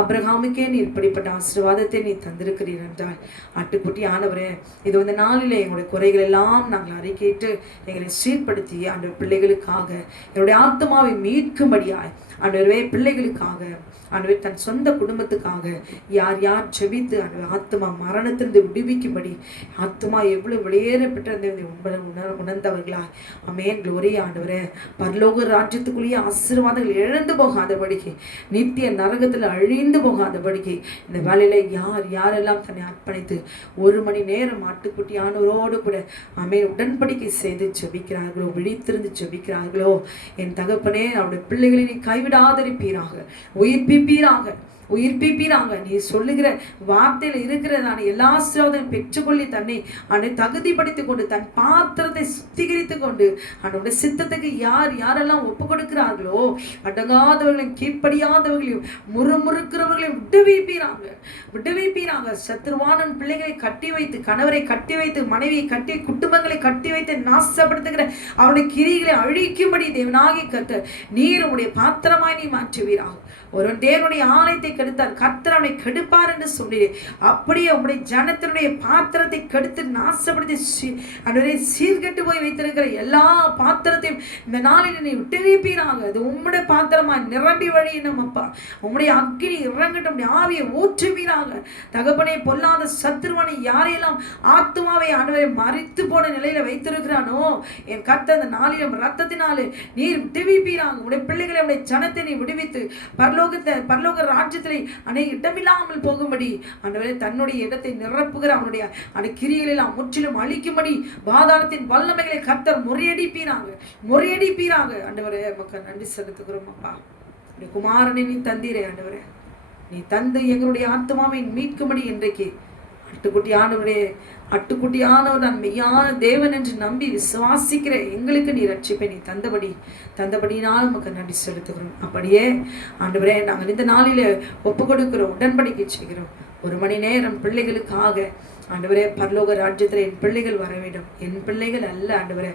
ஆபிரகாமுக்கே நீ இப்படிப்பட்ட ஆசீர்வாதத்தை நீ தந்திருக்கிறீர் என்றால் ஆட்டுக்குட்டி ஆனவரே, இது வந்து நாளிலே எங்களுடைய குறைகள் எல்லாம் நாங்கள் அறிக்கையிட்டு எங்களை சீர்படுத்தி அந்த பிள்ளைகளுக்காக என்னுடைய ஆத்மாவை மீட்கும்படியாய் ஆண்டவரே பிள்ளைகளுக்காக ஆண்டவர் தன் சொந்த குடும்பத்துக்காக யார் யார் ஜெபித்து அந்த ஆத்மா மரணத்திலிருந்து விடுவிக்கும்படி ஆத்மா எவ்வளவு வெளியேறப்பட்டிருந்தது உணர்ந்தவர்களா குளோரி ஆண்டவரே, பரலோக ராஜ்யத்துக்குள்ளேயே ஆசீர்வாதங்கள் இழந்து போகாதபடிக்கு நித்திய நரகத்தில் அழிந்து போகாதபடிக்கு இந்த வேலையில யார் யாரெல்லாம் தன்னை அர்ப்பணித்து 1 மணி நேரம் ஆட்டுக்குட்டியானவரோடு கூட உடன்படிக்கை செய்து ஜெபிக்கிறார்களோ, விழித்திருந்து ஜெபிக்கிறார்களோ, என் தகப்பனே அவருடைய பிள்ளைகளை நீ கைவிடாதிருப்பீராக, உயிர்ப்பிப்பீராங்க. நீ சொல்லுகிற வார்த்தையில இருக்கிறதான எல்லா ஆசீர்வாதம் பெற்றுக்கொள்ளி தன்னை தகுதிப்படுத்திக் கொண்டு தன் பாத்திரத்தை சுத்திகரித்துக் கொண்டு அவனுடைய சித்தத்துக்கு யார் யாரெல்லாம் ஒப்பு கொடுக்கிறார்களோ அடங்காதவர்களையும் கீழ்ப்படியாதவர்களையும் முறுமுறுக்கிறவர்களையும் விடுவிப்பீராங்க. சத்ருவானன் பிள்ளைகளை கட்டி வைத்து கணவரை கட்டி வைத்து மனைவியை கட்டி குடும்பங்களை கட்டி வைத்து நாசப்படுத்துகிற அவனுடைய கிரிகளை அழிக்கும்படி தேவனாகி கர்த்தர் நீர் உடைய பாத்திரமாய் நீ மாற்றுவீராக. ஒருவன் தேவனுடைய ஆலயத்தை கெடுத்தார், கர்த்தர் அவனை கெடுப்பார் என்று சொன்னீர். அப்படியே உங்களுடைய ஜனத்தினுடைய பாத்திரத்தை கெடுத்து நாசப்படுத்தி சீர்கெட்டு போய் வைத்திருக்கிற எல்லா பாத்திரத்தையும் இந்த நாளில் நீ விட்டு வைப்பீராக. அது உம்முடைய பாத்திரமா நிரம்பி வழியினும் அப்பா, உம்முடைய அக்கினி இறங்கட்டும், ஆவியை ஊற்றுவீராக. தகப்பனை பொல்லாத சத்துருவானை யாரையெல்லாம் ஆத்மாவை ஆண்டவரை மறித்து போன நிலையில வைத்திருக்கிறானோ என் கர்த்தர் அந்த நாளிலும் ரத்தத்தினாலே நீர் விடுவிப்பீராக. உடைய பிள்ளைகளை உடைய ஜனத்தை நீ விடுவித்து பரலோக ராஜ்யத்திலே இடமில்லாமல் போகும்படி ஆண்டவரே தன்னுடைய இடத்தை நிரப்புகிற அவனுடைய அந்த கிரியைகளெல்லாம் முற்றிலும் அழிக்கும்படி பாதாளத்தின் வல்லமைகளை கர்த்தர் முறியடிப்பீராக. ஆண்டவரே மக்கள் நன்றி செலுத்துகிறோம் அப்பா. குமாரனை நீ தந்தீரே ஆண்டவரே, நீ தந்து எங்களுடைய ஆத்மாவை மீட்கும்படி இன்றைக்கு அட்டுக்குட்டியானவர் நான் மெய்யான தேவன் என்று நம்பி விசுவாசிக்கிற எங்களுக்கு நீ ரட்சிப்பை நீ தந்தபடினால் நமக்கு நன்றி செலுத்துகிறோம். அப்படியே ஆண்டவரே நாங்கள் இந்த நாளில் ஒப்பு கொடுக்கிறோம், உடன்படிக்கை செய்கிறோம். 1 மணி நேரம் பிள்ளைகளுக்காக ஆண்டவரே பரலோக ராஜ்யத்தில் என் பிள்ளைகள் வர வேண்டும், என் பிள்ளைகள் அல்ல ஆண்டவரே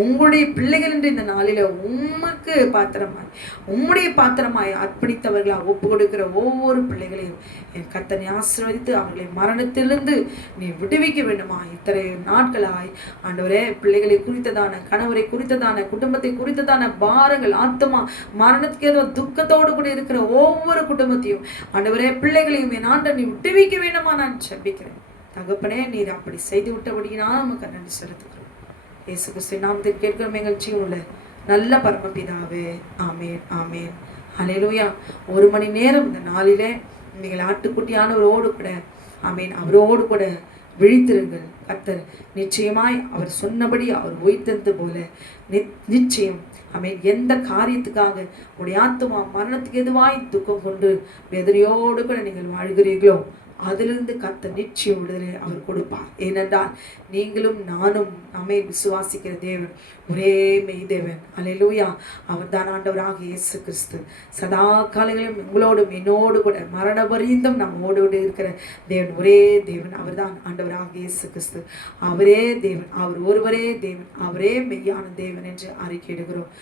உங்களுடைய பிள்ளைகள் என்று இந்த நாளில உம்முக்கு பாத்திரமாய் உம்முடைய பாத்திரமாய் அர்ப்பணித்தவர்களா ஒப்பு கொடுக்கிற ஒவ்வொரு பிள்ளைகளையும் என் கர்த்தனை ஆசீர்வதித்து அவர்களை மரணத்திலிருந்து நீ விடுவிக்க வேண்டுமா. இத்தனை நாட்களாய் ஆண்டவரே பிள்ளைகளை குறித்ததான கணவரை குறித்ததான குடும்பத்தை குறித்ததான பாரங்கள் ஆத்மா மரணத்துக்கு ஏதோ துக்கத்தோடு கூட இருக்கிற ஒவ்வொரு குடும்பத்தையும் ஆண்டவரே பிள்ளைகளையும் என் ஆண்டை நீ விடுவிக்க வேண்டுமா நான் ஜெபிக்கிறேன். தகப்பனே நீர் அப்படி செய்து விட்டபடினால் நமக்கு நன்றி செலுத்துகிறோம். இயேசு கிறிஸ்துவின் நாமத்தில் கேட்கிறோம் எங்கள் ஜீவனுள்ள நல்ல பரமபிதாவே, ஆமேன் ஆமேன் ஹல்லேலூயா. 1 மணி நேரம் இந்த நாளிலே நீங்கள் ஆட்டுக்குட்டியானவரோடு கூட ஆமேன் அவரோடு கூட விழித்திருங்கள். கர்த்தர் நிச்சயமாய் அவர் சொன்னபடி அவர் உயிர்த்தது போல நிச்சயம் ஆமென். எந்த காரியத்துக்காக உடைய ஆத்துமா மரணத்துக்கு எதுவாய் துக்கம் கொண்டு வேதனையோடு கூட நீங்கள் வாழ்கிறீர்களோ அதிலிருந்து கர்த்தர் நிச்சயம் விடுதலை அவர் கொடுப்பார். ஏனென்றால் நீங்களும் நானும் நம்மை விசுவாசிக்கிற தேவன் ஒரே மெய் தேவன். அல்லேலூயா. அவர் தான் ஆண்டவராக இயேசு கிறிஸ்து. சதா காலங்களிலும் உங்களோடும் என்னோடு கூட மரண பரியந்தம் நம்மோடு இருக்கிற தேவன் ஒரே தேவன். அவர் தான் ஆண்டவராக இயேசு கிறிஸ்து. அவரே தேவன், அவர் ஒருவரே தேவன், அவரே மெய்யான தேவன் என்று அறிக்கையிடுகிறோம்.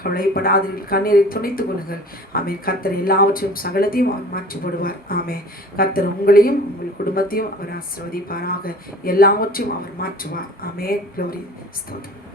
கவலைப்படாதீர்கள், கண்ணீரை துணைத்துக் கொள்ளுங்கள். ஆமென். கர்த்தர் எல்லாவற்றையும் சகலத்தையும் அவர் மாற்றி போடுவார். ஆமென். கர்த்தர் உங்களையும் உங்கள் குடும்பத்தையும் அவர் ஆசீர்வதிப்பாராக. எல்லாவற்றையும் அவர் மாற்றுவார். ஆமென். க்ளோரி. ஸ்தோத்திரம்.